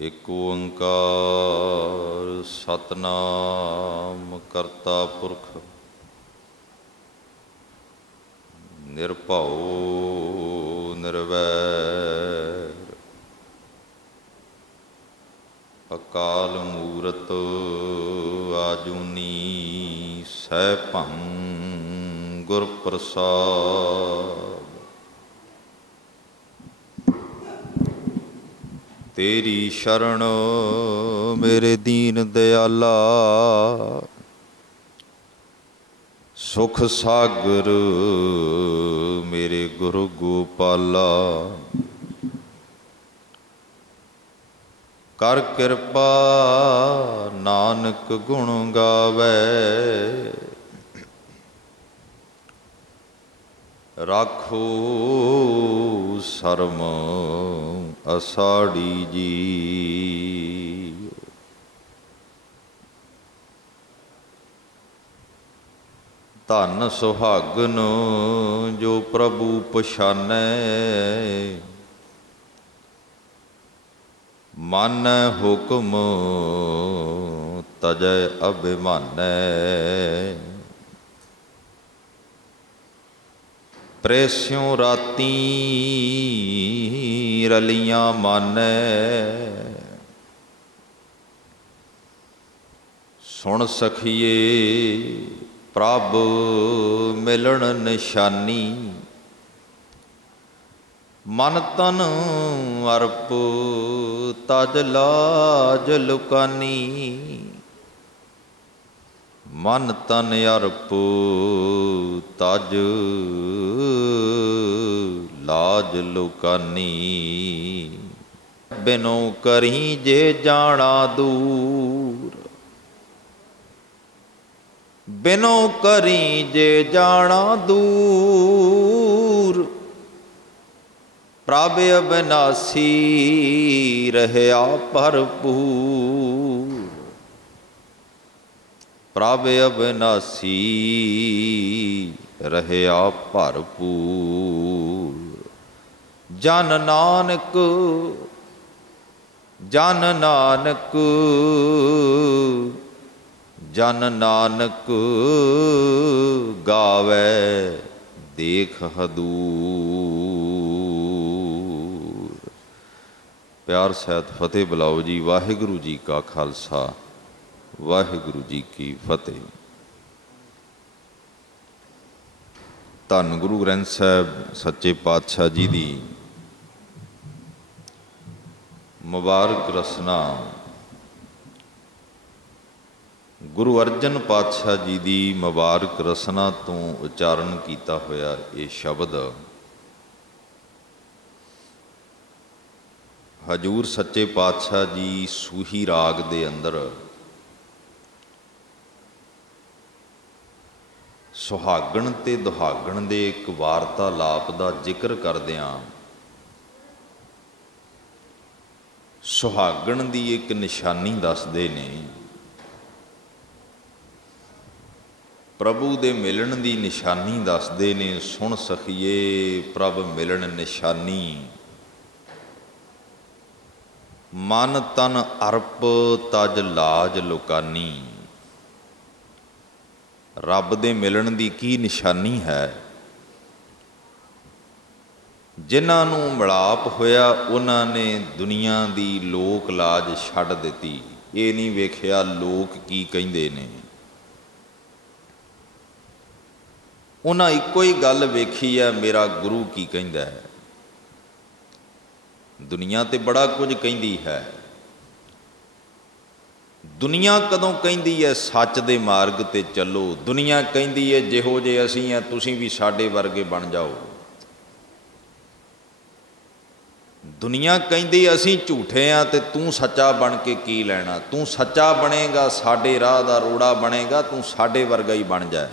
एक ओंकार सतनाम करता पुरख निरभउ निर्वैर अकाल मूरत आजूनी सैभं गुर प्रसाद। तेरी शरण मेरे दीन दयाला सुख सागर मेरे गुरु गोपाला। कर कृपा नानक गुण गावे राखो सरम असाड़ी जी। धन सुहागन जो प्रभु पछानै मानै हुक्म तजै अभिमानै। प्रेस्यों राती रलियां मानै सुन सखिए प्रभ मिलन निशानी। मन तन अर्प तज लाज लुकानी। मन तन अर्प तज लाज लुकानी। बिनो करी जे जाना दूर बिनो करी जे जाना दूर। प्रभ अविनाशी रहया भरपूर। प्रभ अविनाशी रहया भरपूर। जन नानक जन नानक जन नानक गावे देख हदूर। प्यार सहित फतेह बुलाओ जी। वाहिगुरु जी का खालसा वाहिगुरु जी की फतेह। धन गुरु ग्रंथ साहब सच्चे पातशाह जी की मुबारक रसना गुरु अर्जन पातशाह जी की मुबारक रसना तो उच्चारण किया होया ये शब्द हजूर सच्चे पातशाह जी सूही राग दे अंदर सुहागण ते दुहागण दे एक वार्तालाप का जिक्र करदियां सुहागण की एक निशानी दसदे ने। प्रभु दे मिलन की निशानी दसदे ने। सुन सखिए प्रभ मिलन निशानी। मन तन अर्प तज लाज लुकानी। रब दे मिलन की की निशानी है? जिन्हां नूं मिलाप होया उन्हां ने दुनिया की लोक लाज छड्ड दित्ती। ये नहीं वेखिया लोक की कहिंदे ने। उन्हां इक्को ही गल वेखी है मेरा गुरु की कहिंदा है। दुनिया ते बड़ा कुछ कहिंदी है। दुनिया कदों कहिंदी है सच दे मार्ग ते चलो। दुनिया कहिंदी है जिहो जे असीं हैं तुसीं भी साडे वर्गे बन जाओ। दुनिया कहिंदी असीं झूठे हाँ ते तू सच्चा बन के की लैना। तू सच्चा बनेगा साडे राह दा रोड़ा बनेगा। तू साडे वर्गा ही बन जाए।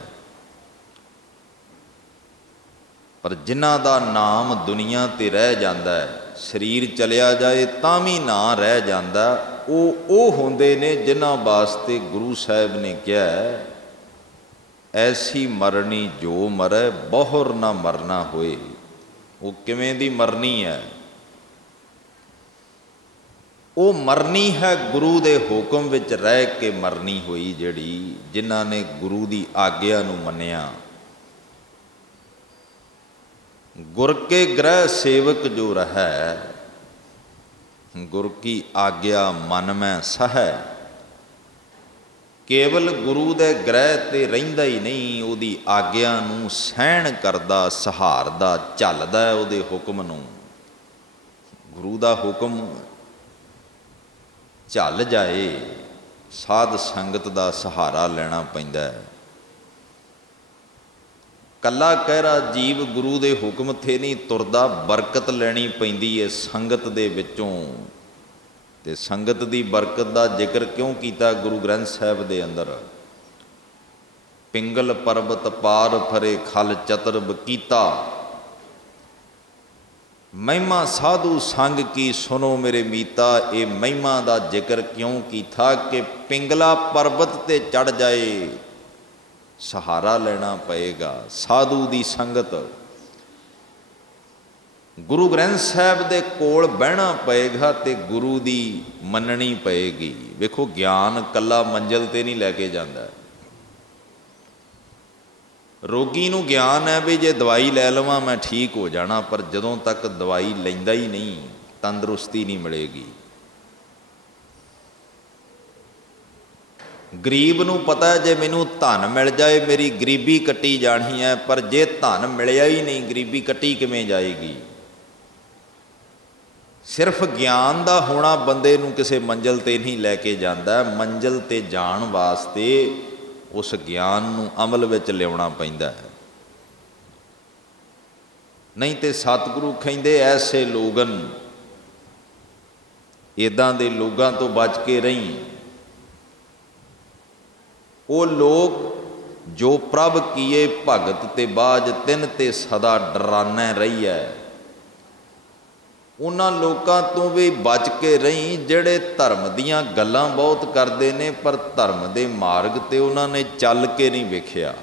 पर जिन्हां दा नाम दुनिया ते रह जांदा है शरीर चलिया जाए तां भी ना रह जांदा। ओ होंदे ने जिन्हां वास्ते गुरु साहब ने कहा ऐसी मरनी जो मरै बहुर ना मरना होए। वो किवें दी मरनी है? ਉਹ ਮਰਨੀ ਹੈ ਗੁਰੂ ਦੇ ਹੁਕਮ ਵਿੱਚ ਰਹਿ ਕੇ ਮਰਨੀ ਹੋਈ, ਜਿਹੜੀ ਜਿਨ੍ਹਾਂ ਨੇ ਗੁਰੂ ਦੀ ਆਗਿਆ ਨੂੰ ਮੰਨਿਆ। ਗੁਰ ਕੇ ਗ੍ਰਹਿ ਸੇਵਕ ਜੋ ਰਹੈ, ਗੁਰ ਕੀ ਆਗਿਆ ਮਨ ਮੈਂ ਸਹੈ। ਕੇਵਲ ਗੁਰੂ ਦੇ ਗ੍ਰਹਿ ਤੇ ਰਹਿੰਦਾ ਹੀ ਨਹੀਂ, ਉਹਦੀ ਆਗਿਆ ਨੂੰ ਸਹਿਣ ਕਰਦਾ, ਸਹਾਰਦਾ, ਝੱਲਦਾ ਉਹਦੇ ਹੁਕਮ ਨੂੰ। ਗੁਰੂ ਦਾ ਹੁਕਮ ਝੱਲ ਜਾਏ, ਸਾਧ ਸੰਗਤ ਦਾ ਸਹਾਰਾ ਲੈਣਾ ਪੈਂਦਾ ਹੈ। ਕੱਲਾ ਕਹਿਰਾ ਜੀਵ ਗੁਰੂ ਦੇ ਹੁਕਮ 'ਤੇ ਨਹੀਂ ਤੁਰਦਾ, ਬਰਕਤ ਲੈਣੀ ਪੈਂਦੀ ਹੈ ਸੰਗਤ ਦੇ ਵਿੱਚੋਂ। ਤੇ ਸੰਗਤ ਦੀ ਬਰਕਤ ਦਾ ਜ਼ਿਕਰ ਕਿਉਂ ਕੀਤਾ ਗੁਰੂ ਗ੍ਰੰਥ ਸਾਹਿਬ ਦੇ ਅੰਦਰ? ਪਿੰਗਲ ਪਰਬਤ ਪਾਰ ਫਰੇ ਖਲ ਚਤਰਬ ਕੀਤਾ, ਮਹਿਮਾ ਸਾਧੂ ਸੰਗ ਕੀ ਸੁਣੋ ਮੇਰੇ ਮੀਤਾ। ਇਹ ਮਹਿਮਾ ਦਾ ਜ਼ਿਕਰ ਕਿਉਂ ਕੀਤਾ ਕਿ ਪਿੰਗਲਾ ਪਰਬਤ ਤੇ ਚੜ ਜਾਏ, ਸਹਾਰਾ ਲੈਣਾ ਪਏਗਾ, ਸਾਧੂ ਦੀ ਸੰਗਤ, ਗੁਰੂ ਗ੍ਰੰਥ ਸਾਹਿਬ ਦੇ ਕੋਲ ਬਹਿਣਾ ਪਏਗਾ ਤੇ ਗੁਰੂ ਦੀ ਮੰਨਣੀ ਪਏਗੀ। ਵੇਖੋ, ਗਿਆਨ ਕੱਲਾ ਮੰਜ਼ਿਲ ਤੇ ਨਹੀਂ ਲੈ ਕੇ ਜਾਂਦਾ। ਰੋਗੀ ਨੂੰ ਗਿਆਨ ਹੈ ਵੀ ਜੇ ਦਵਾਈ ਲੈ ਲਵਾਂ ਮੈਂ ਠੀਕ ਹੋ ਜਾਣਾ, ਪਰ ਜਦੋਂ ਤੱਕ ਦਵਾਈ ਲੈਂਦਾ ਹੀ ਨਹੀਂ, ਤੰਦਰੁਸਤੀ ਨਹੀਂ ਮਿਲੇਗੀ। ਗਰੀਬ ਨੂੰ ਪਤਾ ਹੈ ਜੇ ਮੈਨੂੰ ਧਨ ਮਿਲ ਜਾਏ ਮੇਰੀ ਗਰੀਬੀ ਕੱਟੀ ਜਾਣੀ ਹੈ, ਪਰ ਜੇ ਧਨ ਮਿਲਿਆ ਹੀ ਨਹੀਂ, ਗਰੀਬੀ ਕੱਟੀ ਕਿਵੇਂ ਜਾਏਗੀ? ਸਿਰਫ ਗਿਆਨ ਦਾ ਹੋਣਾ ਬੰਦੇ ਨੂੰ ਕਿਸੇ ਮੰਜ਼ਿਲ ਤੇ ਨਹੀਂ ਲੈ ਕੇ ਜਾਂਦਾ। ਮੰਜ਼ਿਲ ਤੇ ਜਾਣ ਵਾਸਤੇ ਉਸ ਗਿਆਨ ਨੂੰ ਅਮਲ ਵਿੱਚ ਲਿਆਉਣਾ ਪੈਂਦਾ ਹੈ। ਨਹੀਂ ਤੇ ਸਤਿਗੁਰੂ ਕਹਿੰਦੇ ਐਸੇ ਲੋਗਨ, ਇੱਦਾਂ ਦੇ ਲੋਕਾਂ ਤੋਂ ਬਚ ਕੇ ਰਹੀਂ। ਉਹ ਲੋਕ ਜੋ ਪ੍ਰਭ ਕੀਏ ਭਗਤ ਤੇ ਬਾਜ, ਤਿੰਨ ਤੇ ਸਦਾ ਡਰਾਨਾ ਰਹੀ ਹੈ। ਉਹਨਾਂ ਲੋਕਾਂ ਤੋਂ ਵੀ ਬਚ ਕੇ ਰਹੀਂ ਜਿਹੜੇ ਧਰਮ ਦੀਆਂ ਗੱਲਾਂ ਬਹੁਤ ਕਰਦੇ ਨੇ, ਪਰ ਧਰਮ ਦੇ ਮਾਰਗ ਤੇ ਉਹਨਾਂ ਨੇ ਚੱਲ ਕੇ ਨਹੀਂ ਵੇਖਿਆ।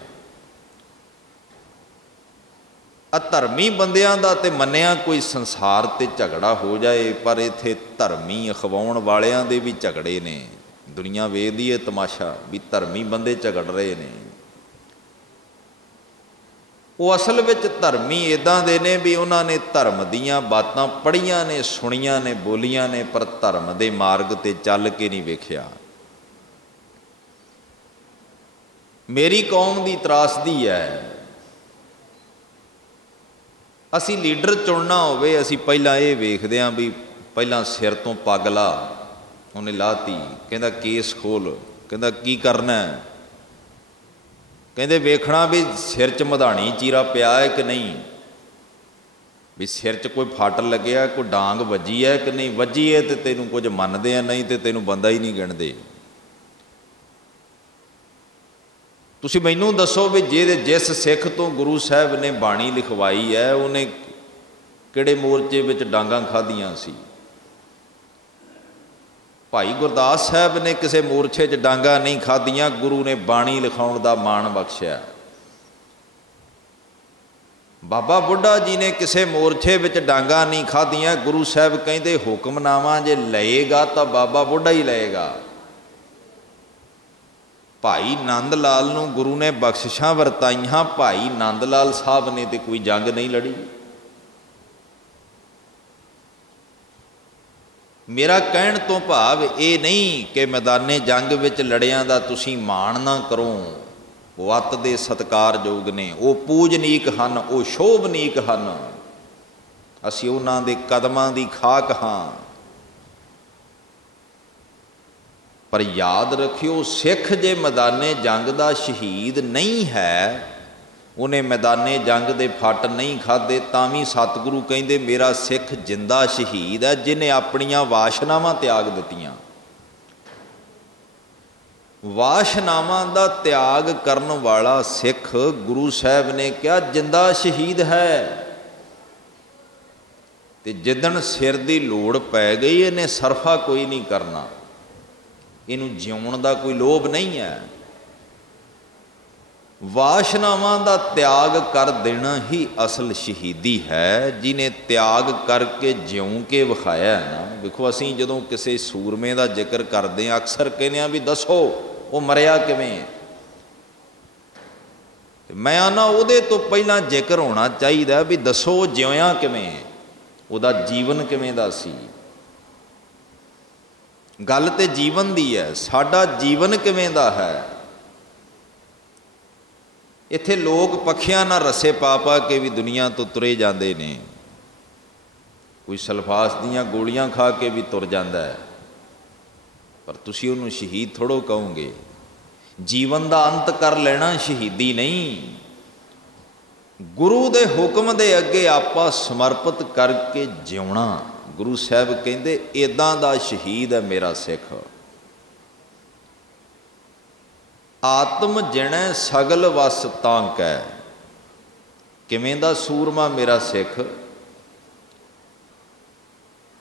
ਅਧਰਮੀ ਬੰਦਿਆਂ ਦਾ ਤੇ ਮੰਨਿਆ ਕੋਈ ਸੰਸਾਰ ਤੇ ਝਗੜਾ ਹੋ ਜਾਏ, ਪਰ ਇੱਥੇ ਧਰਮੀ ਅਖਵਾਉਣ ਵਾਲਿਆਂ ਦੇ ਵੀ ਝਗੜੇ ਨੇ। ਦੁਨੀਆ ਵੇਖਦੀ ਹੈ ਤਮਾਸ਼ਾ ਵੀ ਧਰਮੀ ਬੰਦੇ ਝਗੜ ਰਹੇ ਨੇ। ਉਹ ਅਸਲ ਵਿੱਚ ਧਰਮੀ ਇੱਦਾਂ ਦੇ ਨੇ ਵੀ ਉਹਨਾਂ ਨੇ ਧਰਮ ਦੀਆਂ ਬਾਤਾਂ ਪੜ੍ਹੀਆਂ ਨੇ, ਸੁਣੀਆਂ ਨੇ, ਬੋਲੀਆਂ ਨੇ, ਪਰ ਧਰਮ ਦੇ ਮਾਰਗ ਤੇ ਚੱਲ ਕੇ ਨਹੀਂ ਵੇਖਿਆ। ਮੇਰੀ ਕੌਮ ਦੀ ਤਰਾਸਦੀ ਹੈ, ਅਸੀਂ ਲੀਡਰ ਚੁਣਨਾ ਹੋਵੇ, ਅਸੀਂ ਪਹਿਲਾਂ ਇਹ ਵੇਖਦੇ ਹਾਂ ਵੀ ਪਹਿਲਾਂ ਸਿਰ ਤੋਂ ਪੱਗ ਲਾ, ਉਹਨੇ ਲਾਤੀ, ਕਹਿੰਦਾ ਕੇਸ ਖੋਲ, ਕਹਿੰਦਾ ਕੀ ਕਰਨਾ? ਕਹਿੰਦੇ ਵੇਖਣਾ ਵੀ ਸਿਰ 'ਚ ਮਧਾਣੀ ਚੀਰਾ ਪਿਆ ਹੈ ਕਿ ਨਹੀਂ, ਵੀ ਸਿਰ 'ਚ ਕੋਈ ਫੱਟ ਲੱਗਿਆ, ਕੋਈ ਡਾਂਗ ਵੱਜੀ ਹੈ ਕਿ ਨਹੀਂ ਵੱਜੀ ਹੈ, ਤੇ ਤੈਨੂੰ ਕੁਝ ਮੰਨਦੇ ਆ, ਨਹੀਂ ਤੇ ਤੈਨੂੰ ਬੰਦਾ ਹੀ ਨਹੀਂ ਗਿਣਦੇ। ਤੁਸੀਂ ਮੈਨੂੰ ਦੱਸੋ ਵੀ ਜਿਸ ਸਿੱਖ ਤੋਂ ਗੁਰੂ ਸਾਹਿਬ ਨੇ ਬਾਣੀ ਲਿਖਵਾਈ ਹੈ, ਉਹਨੇ ਕਿਹੜੇ ਮੋਰਚੇ ਵਿੱਚ ਡਾਂਗਾਂ ਖਾਧੀਆਂ ਸੀ? ਭਾਈ ਗੁਰਦਾਸ ਸਾਹਿਬ ਨੇ ਕਿਸੇ ਮੋਰਚੇ 'ਚ ਡਾਂਗਾਂ ਨਹੀਂ ਖਾਧੀਆਂ, ਗੁਰੂ ਨੇ ਬਾਣੀ ਲਿਖਾਉਣ ਦਾ ਮਾਣ ਬਖਸ਼ਿਆ। ਬਾਬਾ ਬੁੱਢਾ ਜੀ ਨੇ ਕਿਸੇ ਮੋਰਚੇ ਵਿੱਚ ਡਾਂਗਾਂ ਨਹੀਂ ਖਾਧੀਆਂ, ਗੁਰੂ ਸਾਹਿਬ ਕਹਿੰਦੇ ਹੁਕਮਨਾਮਾ ਜੇ ਲਏਗਾ ਤਾਂ ਬਾਬਾ ਬੁੱਢਾ ਹੀ ਲਏਗਾ। ਭਾਈ ਨੰਦ ਲਾਲ ਨੂੰ ਗੁਰੂ ਨੇ ਬਖਸ਼ਿਸ਼ਾਂ ਵਰਤਾਈਆਂ, ਭਾਈ ਨੰਦ ਲਾਲ ਸਾਹਿਬ ਨੇ ਤੇ ਕੋਈ ਜੰਗ ਨਹੀਂ ਲੜੀ। ਮੇਰਾ ਕਹਿਣ ਤੋਂ ਭਾਵ ਇਹ ਨਹੀਂ ਕਿ ਮੈਦਾਨੇ ਜੰਗ ਵਿੱਚ ਲੜਿਆਂ ਦਾ ਤੁਸੀਂ ਮਾਣ ਨਾ ਕਰੋ। ਉਹ ਅੱਤ ਦੇ ਸਤਿਕਾਰਯੋਗ ਨੇ, ਉਹ ਪੂਜਨੀਕ ਹਨ, ਉਹ ਸ਼ੋਭਨੀਕ ਹਨ, ਅਸੀਂ ਉਹਨਾਂ ਦੇ ਕਦਮਾਂ ਦੀ ਖਾਕ ਹਾਂ। ਪਰ ਯਾਦ ਰੱਖਿਓ, ਸਿੱਖ ਜੇ ਮੈਦਾਨੇ ਜੰਗ ਦਾ ਸ਼ਹੀਦ ਨਹੀਂ ਹੈ, ਉਹਨੇ ਮੈਦਾਨੇ ਜੰਗ ਦੇ ਫੱਟ ਨਹੀਂ ਖਾਧੇ, ਤਾਂ ਵੀ ਸਤਿਗੁਰੂ ਕਹਿੰਦੇ ਮੇਰਾ ਸਿੱਖ ਜਿੰਦਾ ਸ਼ਹੀਦ ਹੈ, ਜਿਹਨੇ ਆਪਣੀਆਂ ਵਾਸ਼ਨਾਵਾਂ ਤਿਆਗ ਦਿੱਤੀਆਂ। ਵਾਸ਼ਨਾਵਾਂ ਦਾ ਤਿਆਗ ਕਰਨ ਵਾਲਾ ਸਿੱਖ, ਗੁਰੂ ਸਾਹਿਬ ਨੇ ਕਿਹਾ ਜਿੰਦਾ ਸ਼ਹੀਦ ਹੈ। ਤੇ ਜਿੱਦਣ ਸਿਰ ਦੀ ਲੋੜ ਪੈ ਗਈ, ਇਹਨੇ ਸਰਫਾ ਕੋਈ ਨਹੀਂ ਕਰਨਾ, ਇਹਨੂੰ ਜਿਉਣ ਦਾ ਕੋਈ ਲੋਭ ਨਹੀਂ ਹੈ। वासनावां दा त्याग कर देना ही असल शहीदी है। जिन्हें त्याग करके ज्यों के विखाया है ना। देखो असीं जदों किसी सूरमे का जिक्र करते हैं अक्सर कहने भी दसो वो मरिया किवें है। मैं आना उहदे तो पहला जिक्र होना चाहिए भी दसो जिउया किवें है, उहदा जीवन किवें दा सी। गल ते जीवन दी है, साडा जीवन किवें दा है। इत्थे लोग पखियां ना रस्से पा पा के भी दुनिया तो तुरे जाते ने, कोई सल्फास दीयां गोलियां खा के भी तुर जाता है, पर तुसीं उहनूं शहीद थोड़ो कहोगे। जीवन का अंत कर लेना शहीदी नहीं। गुरु दे हुक्म दे अगे आपां समर्पित करके जिउणा। गुरु साहब कहंदे इदां दा शहीद है मेरा सिख। आत्म जिणै सगल वस तां कै। किवें दा सूरमा मेरा सिख।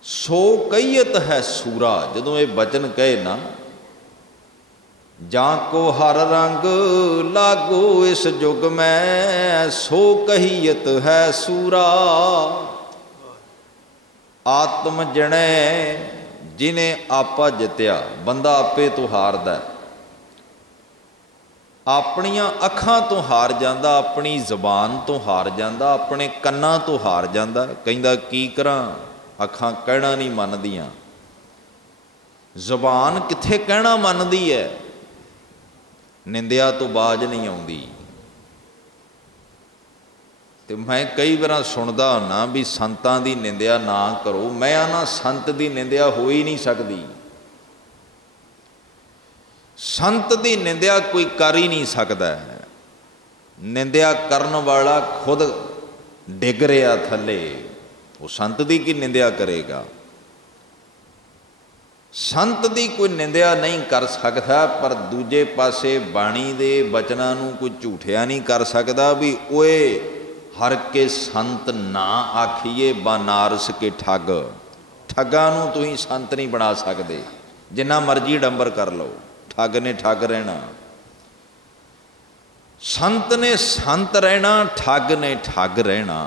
सो कहीयत है सूरा। जदों ये बचन कहे ना, जां को हर रंग लागो इस जुग में, सो कहीयत है सूरा। आत्म जिणै जिन्हें आपा जित्या। बंदा आपे तो हारदा, अपनियां अखां तो हार जांदा, अपनी जबान तो हार जांदा, अपने कन्नां तो हार जांदा। कहंदा की करां, अखां कहना नहीं मनदियां, जबान कित्थे कहना मनदी है, निंदिया तो बाज नहीं आउंदी। ते मैं कई बार सुनदा हुन्ना भी संतां दी निंदिया ना करो। मैं आना संत दी निंदिया हो ही नहीं सकदी। संत दी निंदिया कोई कर ही नहीं सकता है। निंदिया करन वाला खुद डिग रहा थले, वो संत दी की निंदिया करेगा। संत दी कोई निंदिया नहीं कर सकता, पर दूजे पासे बाणी दे बचनां नूं कोई झूठिया नहीं कर सकता भी ओए हर के संत ना आखिए बनारस के ठग। ठगां नूं तुसीं संत नहीं बना सकते, जिन्ना मर्जी डंबर कर लो, ठग ने ठग रहना। संत ने संत रहना, ठग ने ठग रहना।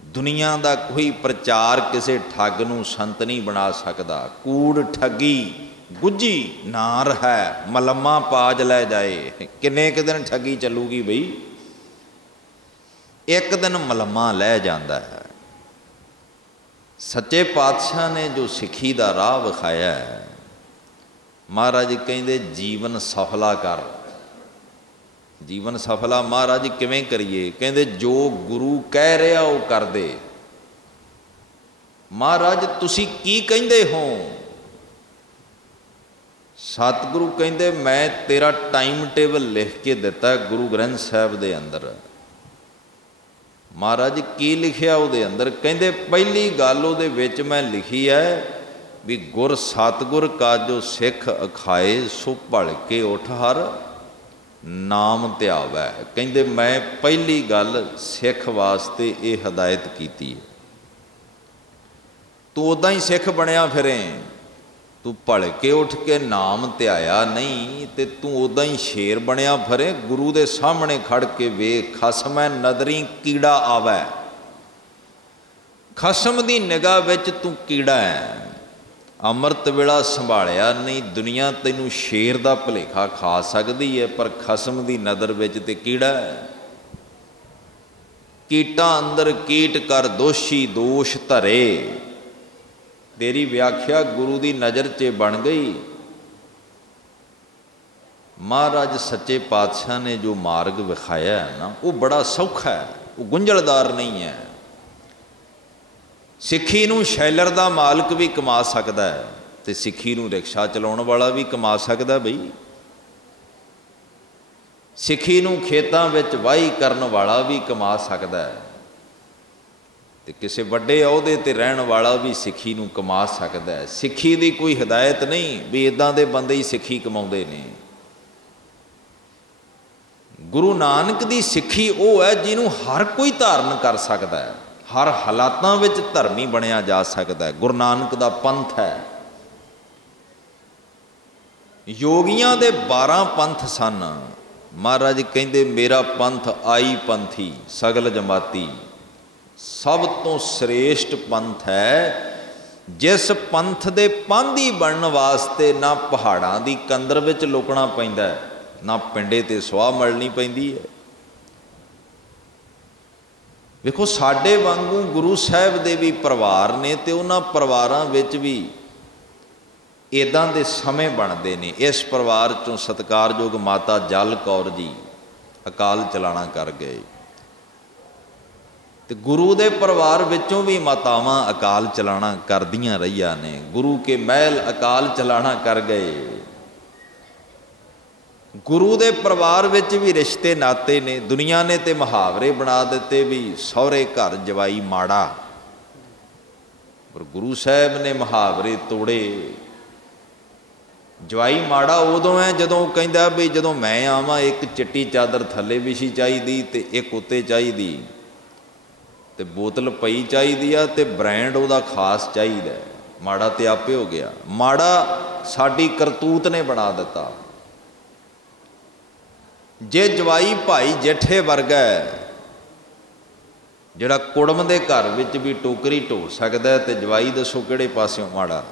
दुनिया का कोई प्रचार किसी ठग नूं संत नहीं बना सकता। कूड़ ठगी गुज्जी नार है, मलम्मा पाज लै जाए। किन्ने क दिन ठगी चलूगी बई, एक दिन मलम्मा लै जाता है। सच्चे पातशाह ने जो सिक्खी का राह विखाया है, महाराज कहते जीवन सफला कर। जीवन सफला महाराज किवें करिए? कहते जो गुरु कह रहा वो कर दे। महाराज तुसी की कहंदे हो? सतगुरु कहंदे मैं तेरा टाइम टेबल लिख के दिता गुरु ग्रंथ साहब दे अंदर। महाराज की लिखिया उहदे अंदर? कहंदे पहली गल उहदे विच मैं लिखी है भी गुर सतगुर का जो सिख अखाए सो भल के उठ हर नाम ध्यावै। कहंदे मैं पहली गल सिख वास्ते ये हदायत की। तू उदा ही सिख बनया फिरें, तू भल के उठ के नाम ध्याया नहीं ते तू उदा ही शेर बनया फिरे। गुरु दे सामने खड़ के वेख, खसमै नदरी कीड़ा आवै। खसम दी निगाह विच तू कीड़ा है। अमृत वेला संभालिया नहीं, दुनिया तैनू शेर दा भुलेखा खा सकती है, पर खसम दी नज़र विच ते कीड़ा है। कीटा अंदर कीट कर दोषी दोष धरे। तेरी व्याख्या गुरु दी नज़र च बन गई। महाराज सच्चे पातशाह ने जो मार्ग विखाया है ना, वो बड़ा सौखा है, वो गुंझलदार नहीं है। सिक्खी नूं शैलर दा मालक भी कमा सकता है, तो सिक्खी नूं रिक्शा चलाउण वाला भी कमा सकता। बई सिक्खी नूं खेतां विच वाही करन वाला भी कमा सकता है, तो किसी वड्डे अहुदे ते रहण वाला भी सिक्खी नूं कमा सकता है। सिक्खी दी कोई हिदायत नहीं भी इदां दे बंदे ही सिक्खी कमाउंदे ने। गुरु नानक दी सिक्खी वो है जिन्हों हर कोई धारण कर सकता है, हर हालातां विच धर्मी बनया जा सकता है। गुरु नानक दा पंथ है। योगियां दे 12 पंथ सन, महाराज कहते मेरा पंथ आई पंथी सगल जमाती, सब तो श्रेष्ठ पंथ है जिस पंथ दे पांधी बनने वास्ते ना पहाड़ां दी कंदर विच लुकना पैंदा, ना पिंडे ते सुआह मलनी पैंदी है। देखो साडे वांगू गुरु साहिब दे भी परिवार ने ते उन्हां परिवारां विच भी इदां दे समय बनते ने। इस परिवार चों सत्कारयोग माता जल कौर जी अकाल चलाना कर गए, ते गुरु दे परिवार विचों भी मातावां अकाल चलाना करदियां रहियां ने। गुरु के महल अकाल चलाना कर गए। गुरु दे परिवार विच भी रिश्ते नाते ने। दुनिया ने ते मुहावरे बना दिते भी सौहरे घर जवाई माड़ा, पर गुरु साहिब ने मुहावरे तोड़े। जवाई माड़ा उदों है जदों कहंदा भी जदों मैं आवां एक चिट्टी चादर थल्ले विछी चाहीदी ते एक उत्ते चाहीदी, ते बोतल पई चाहीदी आ ते ब्रांड उहदा खास चाहीदा। माड़ा ते आपे हो गया। माड़ा साडी करतूत ने बना दिता। जे जवाई भाई जेठे वर्गा है जिहड़ा कुड़म दे घर विच भी टोकरी ढो सकदा है, ते जवाई दसो किहड़े पासियों माड़ा।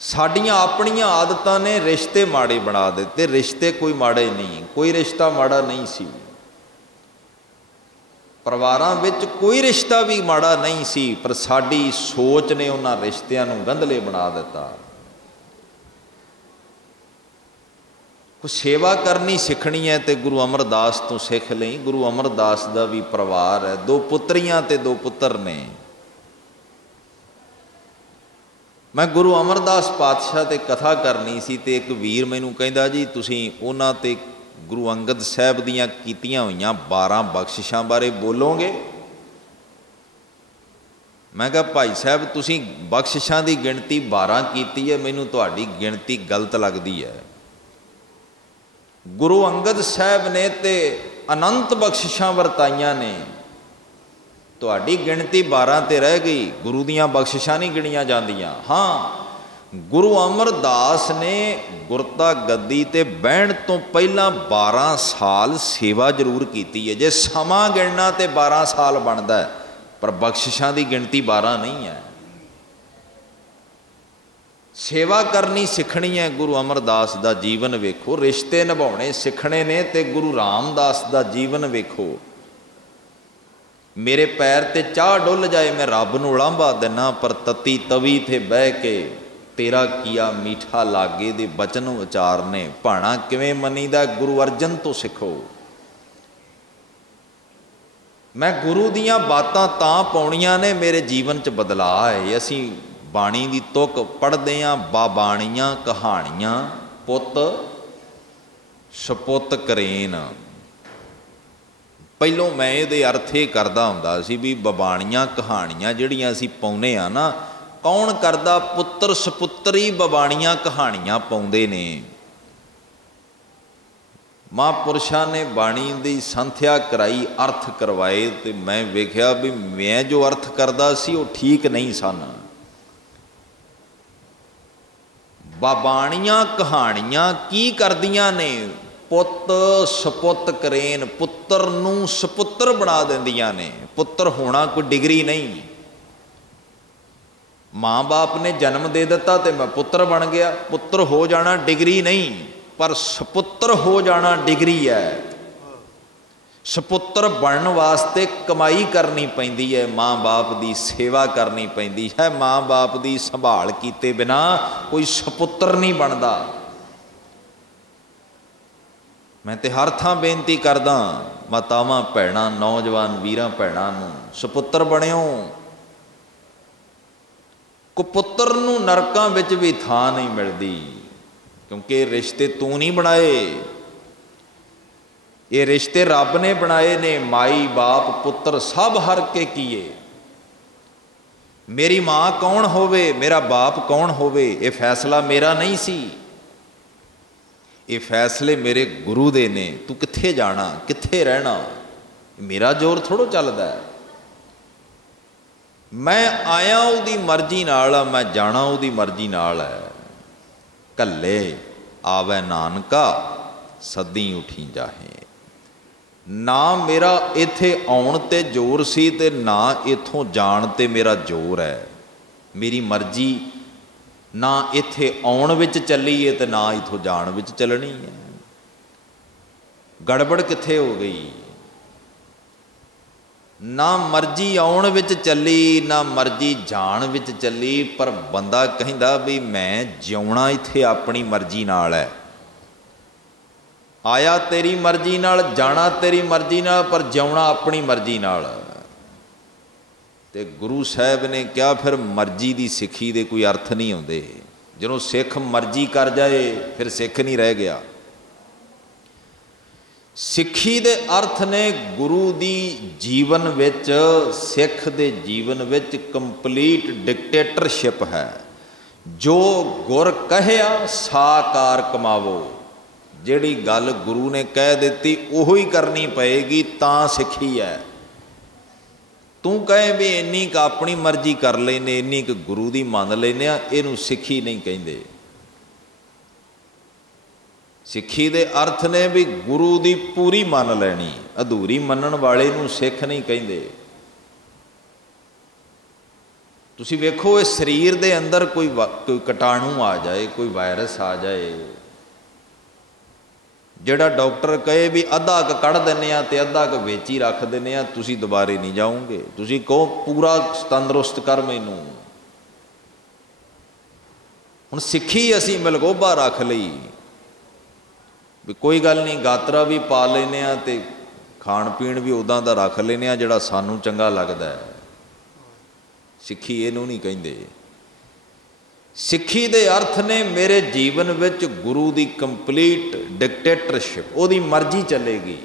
साडियां अपनियां आदतां ने रिश्ते माड़े बना दिते। रिश्ते कोई माड़े नहीं, कोई रिश्ता माड़ा नहीं सी। परिवारां विच कोई रिश्ता भी माड़ा नहीं सी, पर साडी सोच ने उन्हां रिश्तियां नूं गंधले बना दिता। कुछ सेवा करनी सीखनी है तो गुरु अमरदास तो सीख लई। गुरु अमरदास का भी परिवार है, दो पुत्रियां ते दो पुत्र ने। मैं गुरु अमरदास पातशाह ते कथा करनी सी, ते एक वीर मैनू कहंदा जी तुसीं उन्हां ते गुरु अंगद साहब दीयां कीतियां होईयां 12 बख्शिशां बारे बोलोगे। मैं कहा भाई साहब तुसीं बख्शिशां दी गिणती 12 कीती है, मैनू तुहाडी गिणती गलत लगदी है। गुरु अंगद साहब ने ते अनंत बख्शिशां वरताइयां ने, तुहाडी गिणती 12 ते रह गई। गुरु दीयां बख्शिशां नहीं गिणियां जांदियां। हाँ, गुरु अमरदास ने गुरता गद्दी ते बहण तो पहला 12 साल सेवा जरूर कीती है। जे समा गिणना ते 12 साल बनदा है, पर बख्शिशां दी गिणती 12 नहीं है। सेवा करनी सीखनी है। गुरु अमरदास का जीवन वेखो, रिश्ते निभाने सीखने ने। ते गुरु रामदास का जीवन वेखो, मेरे पैर ते चाह डुल जाए मैं रब नूं उलांभा देना, पर तती तवी थे बह के तेरा किया मीठा लागे दे बचन उचारने। भाणा किवें मनीदा गुरु अर्जन तो सिखो। मैं गुरु दियां बातां तां पाउणियां ने मेरे जीवन च बदलाव है। असीं बाणी दी तुक पढ़दे हां, बाबाणियां कहाणियां पुत सपुत करेन। पहलों मैं ये अर्थ ये करदा हुंदा सी भी बाबाणियां कहाणियां जिहड़ियां असीं पाउने आ ना, कौन करदा? पुत्र सपुत्तरी बाबाणियां कहाणियां पाउंदे ने। महापुरुषां ने बाणी दी संथ्या कराई, अर्थ करवाए, ते मैं वेख्या भी मैं जो अर्थ करदा सी वो ठीक नहीं सन। बाबाणियां कहाणियां की करदियां ने? पुत सपुत करेन, पुत्र नूं सपुत्र बना दिंदियां ने। पुत्र होना कोई डिग्री नहीं। माँ बाप ने जन्म दे दिता तो मैं पुत्र बन गया। पुत्र हो जाना डिग्री नहीं, पर सपुत्र हो जाना डिग्री है। सपुत्र बनने वास्ते कमाई करनी पैंदी है, माँ बाप की सेवा करनी पैंदी है। माँ बाप की संभाल कीते बिना कोई सपुत्र नहीं बनता। मैं तो हर थां बेनती करदा मातावां भैणां नौजवान वीरां भैणां नूं, सपुत्र बणिओ। कुपुत्र नूं नरकां विच भी थां नहीं मिलदी, क्योंकि रिश्ते तू नहीं बनाए, ये रिश्ते रब ने बनाए ने। माई बाप पुत्र सब हर के किए। मेरी माँ कौन होवे, मेरा बाप कौन होवे, ये फैसला मेरा नहीं सी। ये फैसले मेरे गुरु दे ने। तू कित्थे जाना कित्थे रहना, मेरा जोर थोड़ो चलदा है। मैं आया उहदी मर्जी नाल, मैं जाना उहदी मर्जी नाल है। कल्ले आवे नानका सदी उठी जाहे। ना मेरा इत्थे आउण ते जोर सी ते ना इत्थों जाण ते मेरा जोर है। मेरी मर्जी ना इत्थे आउण विच चली है ते ना इत्थों जाण विच चलनी है। गड़बड़ कित्थे हो गई? ना मर्जी आउण विच चली ना मर्जी जाण विच चली, पर बंदा कहिंदा भी मैं जिउणा इत्थे अपनी मर्जी नाल है। आया तेरी मर्जी नाल, जाना तेरी मर्जी नाल, पर जिउणा अपनी मर्जी नाल। ते गुरु साहब ने क्या फिर मर्जी दी सिੱਖੀ दे कोई अर्थ नहीं होंदे। ਜਦੋਂ सिख मर्जी कर जाए फिर सिख नहीं रह गया। सिੱਖੀ दे अर्थ ने गुरु दी जीवन विच, सिख दे जीवन विच कंप्लीट डिक्टेटरशिप है। जो गुर कहया साकार कमावो। जिहड़ी गल गुरु ने कह दिती उहो ही करनी पएगी, तां सिੱਖੀ है। तू कहे भी इन्नी क अपनी मर्जी कर लेने, इन्नी क गुरु दी मान लेने, इहनूं सिੱਖੀ नहीं कहिंदे। सिੱਖੀ दे अर्थ ने भी गुरु दी पूरी मान लैनी, अधूरी मनण वाले नूं सिख नहीं कहिंदे। तुसीं वेखो इस शरीर दे अंदर कोई कीटाणु आ जाए, कोई वायरस आ जाए, जिहड़ा डॉक्टर कहे भी अद्धा क कढ़ दिंदे आ ते अद्धा क वेच ही रख दिंदे आ, तुसीं दुबारे नहीं जाओगे। तुसीं कहो पूरा तंदुरुस्त कर मैनूं। हुण सिੱਖੀ असीं मिलगोबा रख लई भी कोई गल नहीं, गात्रा भी पा लेने ते खाण पीण भी उदां दा रख लेने जिहड़ा सानूं चंगा लगदा है। सिੱਖੀ इहनूं नहीं कहिंदे। सिੱਖੀ दे अर्थ ने मेरे जीवन विच गुरु दी कंप्लीट डिक्टेटरशिप, उहदी मर्जी चलेगी।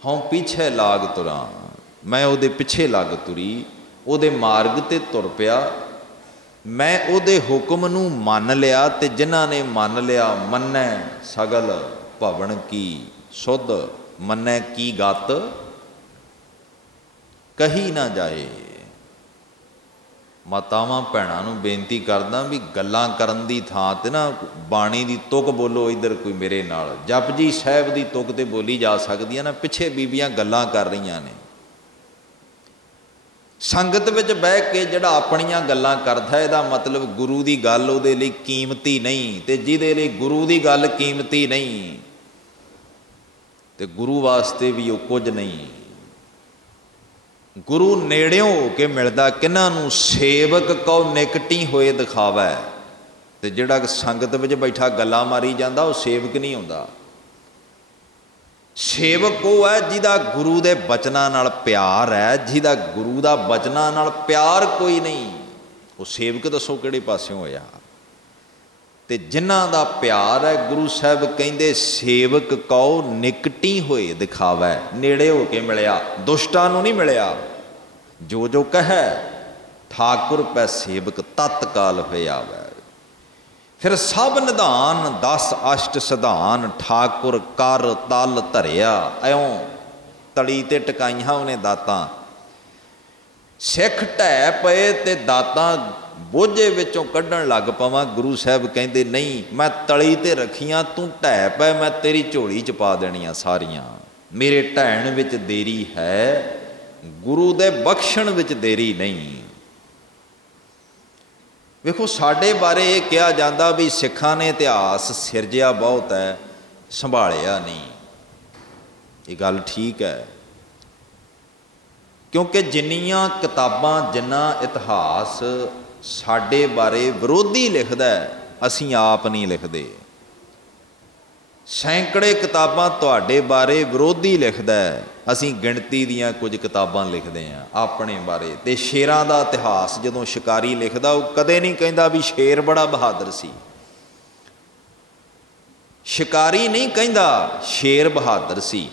हूँ पीछे लाग तुरां, मैं उहदे पिछे लग तुरी, उहदे मार्ग ते तुर पिया। मैं उहदे हुक्म नूं मान लिया ते जिन्हां ने मान लिया, मन्नै सगल भवन की सुध, मन्नै की गत कही ना जाए। मातावां भैणां नूं बेनती करदा भी गल्लां करन दी थां ते ना बाणी दी तुक बोलो। इधर कोई मेरे नाल जपजी साहिब दी तुक ते बोली जा सकदी है ना, पिछे बीबियां गल्लां कर रहीआं ने। संगत विच बह के जिहड़ा अपणियां गल्लां करदा, इहदा मतलब गुरु दी गल उहदे लई कीमती नहीं, ते जिहदे लई गुरु दी गल कीमती नहीं ते गुरु वास्ते भी वो कुछ नहीं। गुरु नेड़ियों हो के मिलदा किन्हां नूं? सेवक को निकटी होए दिखावै। ते जिहड़ा संगत विच बैठा गल्लां मारी जांदा वो सेवक नहीं हुंदा। सेवक वो है जिहदा गुरु दे बचनां नाल प्यार है, जिहदा गुरु दा बचनां नाल प्यार कोई नहीं, वो सेवक दसो किहड़े पासियों होया। ते जिन्हां दा प्यार है, गुरु साहब कहिंदे सेवक को निकटी होए दिखावै, नेड़े हो के मिलिया, दुष्टां नूं नहीं मिलिया। जो जो कहे ठाकुर पै सेवक तत्काल होए आवै। फिर सब निधान 10 अष्ट सिधान ठाकुर कर तल धरिया। इउं तली ते टकाइयां उन्हें दातां। सिख ढह पए ते दातां बोझे विचों कढ़न लग पवां। गुरु साहब कहंदे नहीं, मैं तली ते रखियां, तू ढह पै, मैं तेरी झोली च पा देणियां सारियां। मेरे ढहण विच देरी है, गुरु दे बख्शण विच देरी नहीं। वेखो साडे बारे ये कहा जाता भी सिखां ने इतिहास सिरजिया बहुत है, संभालिया नहीं। ये गल ठीक है, क्योंकि जिन्नियां किताबां जिन्ना इतिहास साडे बारे विरोधी लिखदा है, असीं आप नहीं लिखते। सैकड़े किताबां तुहाडे बारे विरोधी लिखदा है, असीं गिणती दियां कुछ किताबां लिखते हैं अपने बारे। ते शेरां दा इतिहास जदों शिकारी लिखदा, वो कदे नहीं कहंदा भी शेर बड़ा बहादुर सी। शिकारी नहीं कहंदा शेर बहादुर सी,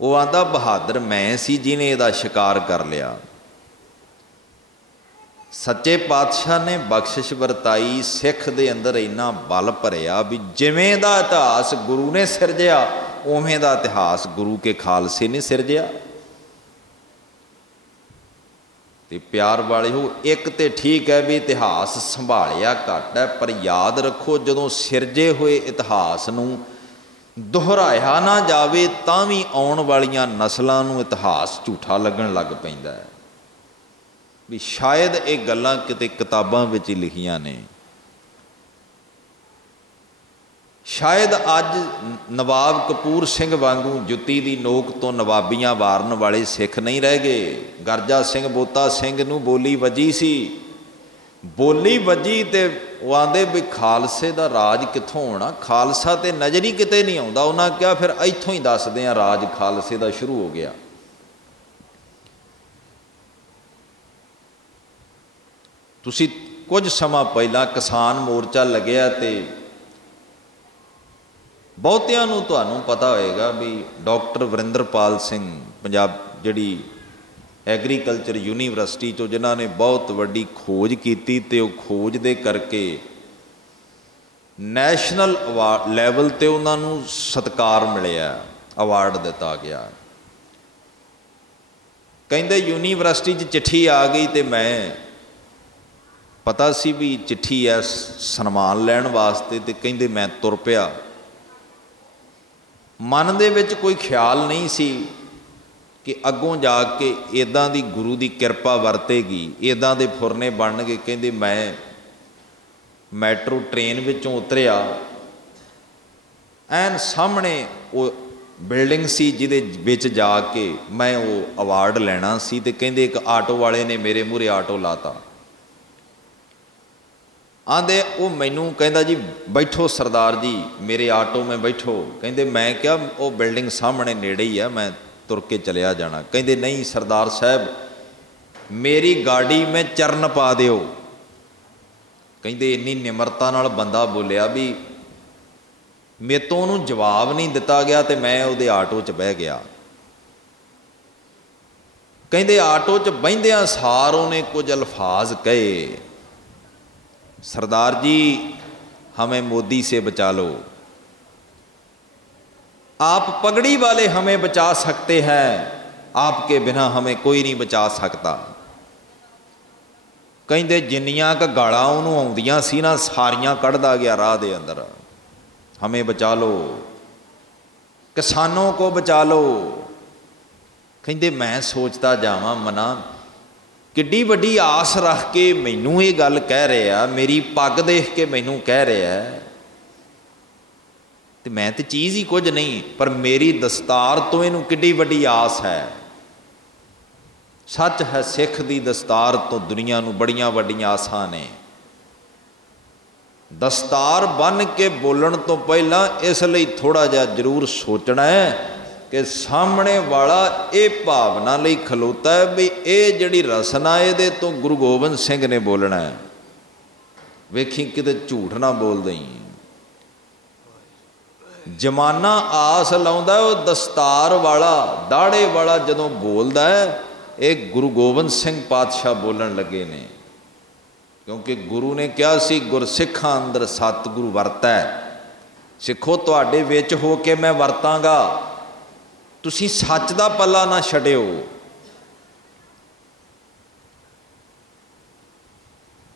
वो आंदा बहादुर मैं सी जिन्हें इहदा शिकार कर लिया। सच्चे पातशाह ने बख्शिश वरताई, सिख दे अंदर इन्ना बल भरिया भी जिवें दा इतिहास गुरु ने सिरजिया, उवें दा इतिहास गुरु के खालसे ने सिरजिया। ਤੇ ਪਿਆਰ ਵਾਲੇ ਹੋ, ਇੱਕ ਤੇ ਠੀਕ ਹੈ ਵੀ ਇਤਿਹਾਸ ਸੰਭਾਲਿਆ ਘੱਟ ਹੈ, ਪਰ ਯਾਦ ਰੱਖੋ ਜਦੋਂ ਸਿਰਜੇ ਹੋਏ ਇਤਿਹਾਸ ਨੂੰ ਦੁਹਰਾਇਆ ਨਾ ਜਾਵੇ ਤਾਂ ਵੀ ਆਉਣ ਵਾਲੀਆਂ ਨਸਲਾਂ ਨੂੰ ਇਤਿਹਾਸ ਝੂਠਾ ਲੱਗਣ ਲੱਗ ਪੈਂਦਾ ਹੈ ਵੀ ਸ਼ਾਇਦ ਇਹ ਗੱਲਾਂ ਕਿਤੇ ਕਿਤਾਬਾਂ ਵਿੱਚ ਹੀ ਲਿਖੀਆਂ ਨੇ। ਸ਼ਾਇਦ ਅੱਜ ਨਵਾਬ ਕਪੂਰ ਸਿੰਘ ਵਾਂਗੂ ਜੁੱਤੀ ਦੀ ਨੋਕ ਤੋਂ ਨਵਾਬੀਆਂ ਵਾਰਨ ਵਾਲੇ ਸਿੱਖ ਨਹੀਂ ਰਹਿ ਗਏ। ਗਰਜਾ ਸਿੰਘ ਬੋਤਾ ਸਿੰਘ ਨੂੰ ਬੋਲੀ ਵੱਜੀ ਸੀ, ਬੋਲੀ ਵੱਜੀ ਤੇ ਉਹ ਆਂਦੇ ਵੀ ਖਾਲਸੇ ਦਾ ਰਾਜ ਕਿੱਥੋਂ ਹੋਣਾ, ਖਾਲਸਾ ਤੇ ਨਜ਼ਰ ਹੀ ਕਿਤੇ ਨਹੀਂ ਆਉਂਦਾ। ਉਹਨਾਂ ਕਿਹਾ ਫਿਰ ਇੱਥੋਂ ਹੀ ਦੱਸਦੇ ਆ ਰਾਜ ਖਾਲਸੇ ਦਾ ਸ਼ੁਰੂ ਹੋ ਗਿਆ। ਤੁਸੀਂ ਕੁਝ ਸਮਾਂ ਪਹਿਲਾਂ ਕਿਸਾਨ ਮੋਰਚਾ ਲੱਗਿਆ ਤੇ ਬਹੁਤਿਆਂ ਨੂੰ ਤੁਹਾਨੂੰ ਪਤਾ ਹੋਏਗਾ ਵੀ ਡਾਕਟਰ ਵਰਿੰਦਰਪਾਲ ਸਿੰਘ ਪੰਜਾਬ ਜਿਹੜੀ ਐਗਰੀਕਲਚਰ ਯੂਨੀਵਰਸਿਟੀ 'ਚੋਂ ਜਿਨ੍ਹਾਂ ਨੇ ਬਹੁਤ ਵੱਡੀ ਖੋਜ ਕੀਤੀ ਤੇ ਉਹ ਖੋਜ ਦੇ ਕਰਕੇ ਨੈਸ਼ਨਲ ਲੈਵਲ 'ਤੇ ਉਹਨਾਂ ਨੂੰ ਸਤਿਕਾਰ ਮਿਲਿਆ, ਅਵਾਰਡ ਦਿੱਤਾ ਗਿਆ। ਕਹਿੰਦੇ ਯੂਨੀਵਰਸਿਟੀ 'ਚ ਚਿੱਠੀ ਆ ਗਈ ਤੇ ਮੈਂ ਪਤਾ ਸੀ ਵੀ ਚਿੱਠੀ ਹੈ ਸਨਮਾਨ ਲੈਣ ਵਾਸਤੇ, ਤੇ ਕਹਿੰਦੇ ਮੈਂ ਤੁਰ ਪਿਆ। ਮਨ ਦੇ ਵਿੱਚ ਕੋਈ ਖਿਆਲ ਨਹੀਂ ਸੀ ਕਿ ਅੱਗੋਂ ਜਾ ਕੇ ਇੱਦਾਂ ਦੀ ਗੁਰੂ ਦੀ ਕਿਰਪਾ ਵਰਤੇਗੀ, ਇੱਦਾਂ ਦੇ ਫੁਰਨੇ ਬਣਨਗੇ। ਕਹਿੰਦੇ ਮੈਂ ਮੈਟਰੋ ਟ੍ਰੇਨ ਵਿੱਚੋਂ ਉਤਰਿਆ, ਐਨ ਸਾਹਮਣੇ ਉਹ ਬਿਲਡਿੰਗ ਸੀ ਜਿਹਦੇ ਵਿੱਚ ਜਾ ਕੇ ਮੈਂ ਉਹ ਅਵਾਰਡ ਲੈਣਾ ਸੀ। ਤੇ ਕਹਿੰਦੇ ਇੱਕ ਆਟੋ ਵਾਲੇ ਨੇ ਮੇਰੇ ਮੂਹਰੇ ਆਟੋ ਲਾਤਾ। ਆਂਦੇ ਉਹ ਮੈਨੂੰ ਕਹਿੰਦਾ ਜੀ ਬੈਠੋ ਸਰਦਾਰ ਜੀ ਮੇਰੇ ਆਟੋ में बैठो। ਕਹਿੰਦੇ ਮੈਂ ਕਿਹਾ ਉਹ ਬਿਲਡਿੰਗ ਸਾਹਮਣੇ ਨੇੜੇ ਹੀ ਆ, ਮੈਂ ਤੁਰ ਕੇ ਚਲਿਆ ਜਾਣਾ। ਕਹਿੰਦੇ ਨਹੀਂ ਸਰਦਾਰ ਸਾਹਿਬ ਮੇਰੀ ਗਾੜੀ में ਚਰਨ ਪਾ ਦਿਓ। ਕਹਿੰਦੇ ਇੰਨੀ ਨਿਮਰਤਾ ਨਾਲ ਬੰਦਾ ਬੋਲਿਆ ਵੀ ਮੇਰੇ ਤੋਂ ਉਹਨੂੰ ਜਵਾਬ ਨਹੀਂ ਦਿੱਤਾ ਗਿਆ ਤੇ ਮੈਂ ਉਹਦੇ ਆਟੋ 'ਚ ਬਹਿ ਗਿਆ। ਕਹਿੰਦੇ ਆਟੋ 'ਚ ਬਹਿੰਦਿਆਂ ਸਾਰ ਉਹਨੇ ਕੁਝ ਅਲਫਾਜ਼ ਕਹੇ, सरदार जी हमें मोदी से बचा लो, आप पगड़ी वाले हमें बचा सकते हैं, आपके बिना हमें कोई नहीं बचा सकता। ਕਹਿੰਦੇ ਜਿੰਨੀਆਂ ਕ ਗਾਲਾਂ ਉਹਨੂੰ ਆਉਂਦੀਆਂ ਸੀ ਨਾ ਸਾਰੀਆਂ ਕੱਢਦਾ ਗਿਆ ਰਾਹ ਦੇ ਅੰਦਰ। हमें बचा लो, किसानों को बचा लो। ਕਹਿੰਦੇ ਮੈਂ ਸੋਚਦਾ ਜਾਵਾਂ ਮਨਾ ਕਿੱਡੀ ਵੱਡੀ ਆਸ ਰੱਖ ਕੇ ਮੈਨੂੰ ਇਹ ਗੱਲ ਕਹਿ ਰਿਹਾ, ਮੇਰੀ ਪੱਗ ਦੇਖ ਕੇ ਮੈਨੂੰ ਕਹਿ ਰਿਹਾ ਤੇ ਮੈਂ ਤੇ ਚੀਜ਼ ਹੀ ਕੁਝ ਨਹੀਂ, ਪਰ ਮੇਰੀ ਦਸਤਾਰ ਤੋਂ ਇਹਨੂੰ ਕਿੱਡੀ ਵੱਡੀ ਆਸ ਹੈ। ਸੱਚ ਹੈ ਸਿੱਖ ਦੀ ਦਸਤਾਰ ਤੋਂ ਦੁਨੀਆ ਨੂੰ ਬੜੀਆਂ ਵੱਡੀਆਂ ਆਸਾਂ ਨੇ। ਦਸਤਾਰ ਬੰਨ੍ਹ ਕੇ ਬੋਲਣ ਤੋਂ ਪਹਿਲਾਂ ਇਸ ਲਈ ਥੋੜ੍ਹਾ ਜਿਹਾ ਜ਼ਰੂਰ ਸੋਚਣਾ ਹੈ ਕਿ ਸਾਹਮਣੇ ਵਾਲਾ ਇਹ ਭਾਵਨਾ ਲਈ ਖਲੋਤਾ ਹੈ ਵੀ ਇਹ ਜਿਹੜੀ ਰਸਨਾ ਇਹਦੇ ਤੋਂ ਗੁਰੂ ਗੋਬਿੰਦ ਸਿੰਘ ਨੇ ਬੋਲਣਾ ਹੈ। ਵੇਖੀ ਕਿਤੇ ਝੂਠ ਨਾ ਬੋਲ ਦਈ। ਜਮਾਨਾ ਆਸ ਲਾਉਂਦਾ ਉਹ ਦਸਤਾਰ ਵਾਲਾ ਦਾੜੇ ਵਾਲਾ ਜਦੋਂ ਬੋਲਦਾ ਹੈ ਇਹ ਗੁਰੂ ਗੋਬਿੰਦ ਸਿੰਘ ਪਾਤਸ਼ਾਹ ਬੋਲਣ ਲੱਗੇ ਨੇ। ਕਿਉਂਕਿ ਗੁਰੂ ਨੇ ਕਿਹਾ ਸੀ ਗੁਰਸਿੱਖਾਂ ਅੰਦਰ ਸਤਿਗੁਰੂ ਵਰਤੈ। ਸਿੱਖੋ ਤੁਹਾਡੇ ਵਿੱਚ ਹੋ ਕੇ ਮੈਂ ਵਰਤਾਂਗਾ, ਤੁਸੀਂ ਸੱਚ ਦਾ ਪੱਲਾ ਨਾ ਛੱਡਿਓ।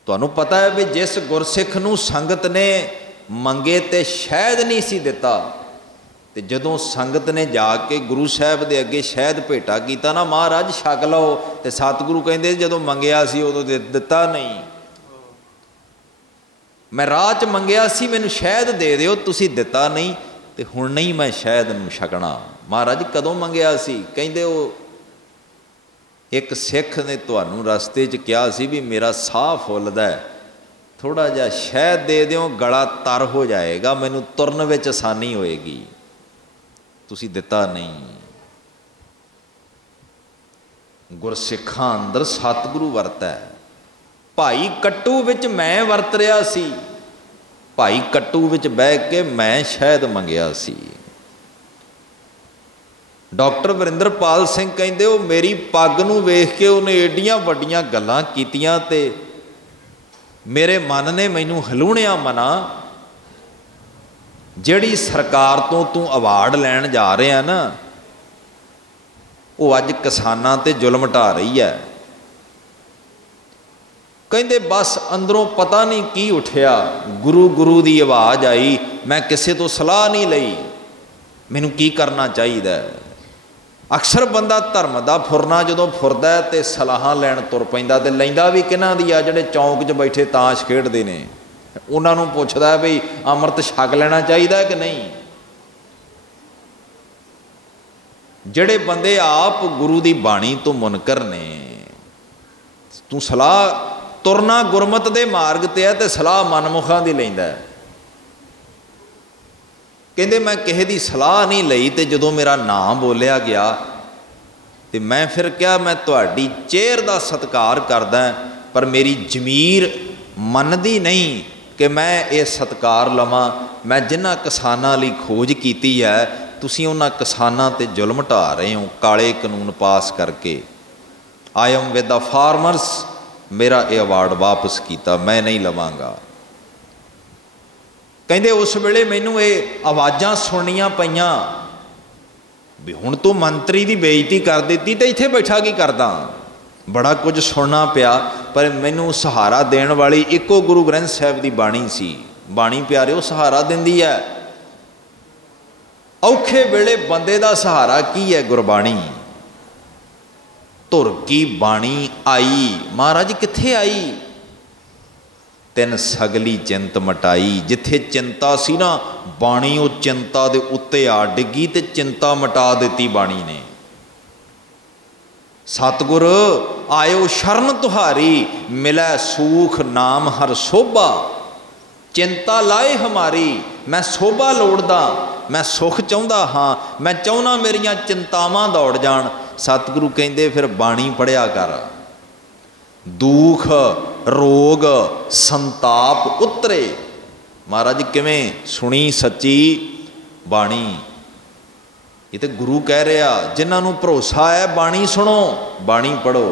ਤੁਹਾਨੂੰ ਪਤਾ ਹੈ ਵੀ ਜਿਸ ਗੁਰਸਿੱਖ ਨੂੰ ਸੰਗਤ ਨੇ ਮੰਗੇ ਤੇ ਸ਼ਹਿਦ ਨਹੀਂ ਸੀ ਦਿੱਤਾ, ਤੇ ਜਦੋਂ ਸੰਗਤ ਨੇ ਜਾ ਕੇ ਗੁਰੂ ਸਾਹਿਬ ਦੇ ਅੱਗੇ ਸ਼ਹਿਦ ਭੇਟਾ ਕੀਤਾ ਨਾ, ਮਹਾਰਾਜ ਛਕ ਲਓ, ਤੇ ਸਤਿਗੁਰੂ ਕਹਿੰਦੇ ਜਦੋਂ ਮੰਗਿਆ ਸੀ ਉਦੋਂ ਦਿੱਤਾ ਨਹੀਂ। ਮੈਂ ਰਾਹ 'ਚ ਮੰਗਿਆ ਸੀ ਮੈਨੂੰ ਸ਼ਹਿਦ ਦੇ ਦਿਓ, ਤੁਸੀਂ ਦਿੱਤਾ ਨਹੀਂ, ਤੇ ਹੁਣ ਨਹੀਂ ਮੈਂ ਸ਼ਹਿਦ ਨੂੰ ਛਕਣਾ। ਮਹਾਰਾਜ ਕਦੋਂ ਮੰਗਿਆ ਸੀ? ਕਹਿੰਦੇ ਉਹ ਇੱਕ ਸਿੱਖ ਨੇ ਤੁਹਾਨੂੰ ਰਸਤੇ 'ਚ ਕਿਹਾ ਸੀ ਵੀ ਮੇਰਾ ਸਾਹ ਫੁੱਲਦਾ, ਥੋੜ੍ਹਾ ਜਿਹਾ ਸ਼ਹਿਦ ਦੇ ਦਿਓ, ਗਲਾ ਤਰ ਹੋ ਜਾਏਗਾ, ਮੈਨੂੰ ਤੁਰਨ ਵਿੱਚ ਆਸਾਨੀ ਹੋਏਗੀ। ਤੁਸੀਂ ਦਿੱਤਾ ਨਹੀਂ। ਗੁਰਸਿੱਖਾਂ ਅੰਦਰ ਸਤਿਗੁਰੂ ਵਰਤੈ। ਭਾਈ ਕੱਟੂ ਵਿੱਚ ਮੈਂ ਵਰਤ ਰਿਹਾ ਸੀ, ਭਾਈ ਕੱਟੂ ਵਿੱਚ ਬਹਿ ਕੇ ਮੈਂ ਸ਼ਹਿਦ ਮੰਗਿਆ ਸੀ। ਡਾਕਟਰ ਵਰਿੰਦਰਪਾਲ ਸਿੰਘ ਕਹਿੰਦੇ ਉਹ ਮੇਰੀ ਪੱਗ ਨੂੰ ਵੇਖ ਕੇ ਉਹਨੇ ਏਡੀਆਂ ਵੱਡੀਆਂ ਗੱਲਾਂ ਕੀਤੀਆਂ ਤੇ ਮੇਰੇ ਮਨ ਨੇ ਮੈਨੂੰ ਹਲੂਣਿਆ ਮਨਾ, ਜਿਹੜੀ ਸਰਕਾਰ ਤੋਂ ਤੂੰ ਅਵਾਰਡ ਲੈਣ ਜਾ ਰਿਹਾ ਨਾ, ਉਹ ਅੱਜ ਕਿਸਾਨਾਂ ਤੇ ਜ਼ੁਲਮ ਢਾ ਰਹੀ ਹੈ। ਕਹਿੰਦੇ बस अंदरों पता नहीं की उठिया, गुरु गुरु की आवाज़ आई, मैं किसी तो सलाह नहीं लई, मैनू की करना चाहिए। अक्सर बंदा धर्म का फुरना जो फुरदा है तो सलाह लैन तुर पैंदा, ते लैंदा भी किन्हां दी आ, जिहड़े चौंक च बैठे ताश खेडदे ने, उन्हां नूं पुछदा भी अमृत छक लेना चाहिए कि नहीं। जिहड़े बंदे आप गुरु की बाणी तो मुनकर ने, तू सलाह तुरना गुरमत दे मार्ग ते है, तो सलाह मनमुखां दी लैंदा है। कहंदे मैं किसी दी सलाह नहीं लई, ते जदों मेरा नाम बोलिया गया तो मैं फिर क्या, मैं तुहाडी चेहर दा सत्कार करदा, पर मेरी जमीर मनदी नहीं कि मैं ये सत्कार लवां। मैं जिन्हां किसानां लई खोज कीती है, तुसीं उन्हां किसानां ते जुल्म ढा रहे हो काले कानून पास करके। I am with the farmers, मेरा ये अवार्ड वापस किया, मैं नहीं लवांगा। कहते उस वेले मैनू ये आवाज़ां सुनियां पईयां भी हुण तू मंत्री की बेइज्जती कर दी, तो इत्थे बैठा की करदा। बड़ा कुछ सुनना पिया, पर मैनू सहारा देण वाली इको गुरु ग्रंथ साहिब की बाणी सी। बाणी प्यारिओ सहारा दिंदी है। औखे वेले बंदे का सहारा की है? गुरबाणी। धुर की बाणी आई, महाराज कित्थे आई? तिन सगली चिंत मटाई। जिथे चिंता सी ना, बाणी वो चिंता दे उत्ते आ डिगी ते चिंता मटा दी बाणी ने। सतगुर आयो शरण तुहारी, मिलै सूख नाम हर शोभा। चिंता लाए हमारी, मैं शोभा लोड़दा, मैं सुख चाहुंदा हाँ, मैं चाहुंदा मेरियां चिंतावां दौड़ जाण। सतगुरु कहंदे फिर बाणी पढ़िया कर, दुख रोग संताप उतरे। महाराज किवें? सुनी सच्ची बाणी। ये तो गुरु कह रहा, जिन्होंने भरोसा है बाणी सुनो, बाणी पढ़ो।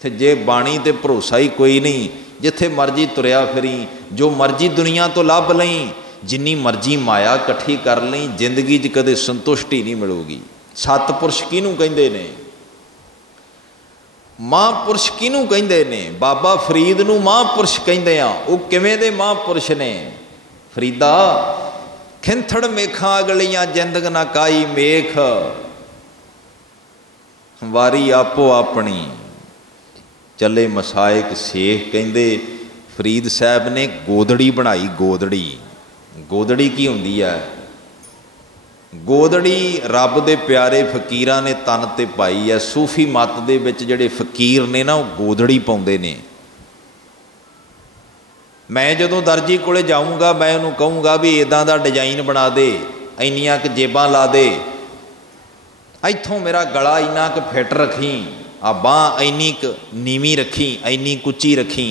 ते जे बाणी ते भरोसा ही कोई नहीं, जिथे मर्जी तुरिया फिरी, जो मर्जी दुनिया तो लभ लई, जिन्नी मर्जी माया इकट्ठी कर लई, जिंदगी च कदे संतुष्टि नहीं मिलूगी। सतपुरुष किनू कहंदे ने? महापुरुष किनू कहंदे ने? बाबा फरीद नू महापुरुष कहंदे आ। वो किवें दे महापुरुष ने? फरीदा खिंथड़ मेखां अगलियां जिंदग ना काई मेख, वारी आपो अपनी चले मसायक शेख। कहंदे फरीद साहब ने गोदड़ी बनाई। गोदड़ी, गोदड़ी की हुंदी है? गोदड़ी रब दे प्यारे फकीरां ने तन ते पाई है। सूफी मत दे विच जिहड़े फकीर ने ना, वो गोदड़ी पाउंदे ने। मैं जदों दर्जी कोले जाऊँगा, मैं उन्होंने कहूँगा भी इदां दा डिजाइन बना दे, इन्नियां क जेबां ला दे, इत्थों मेरा गला इन्ना क फिट रखी, आ बांह इन्नी क नीवीं रखी, इन्नी कुच्ची रखी,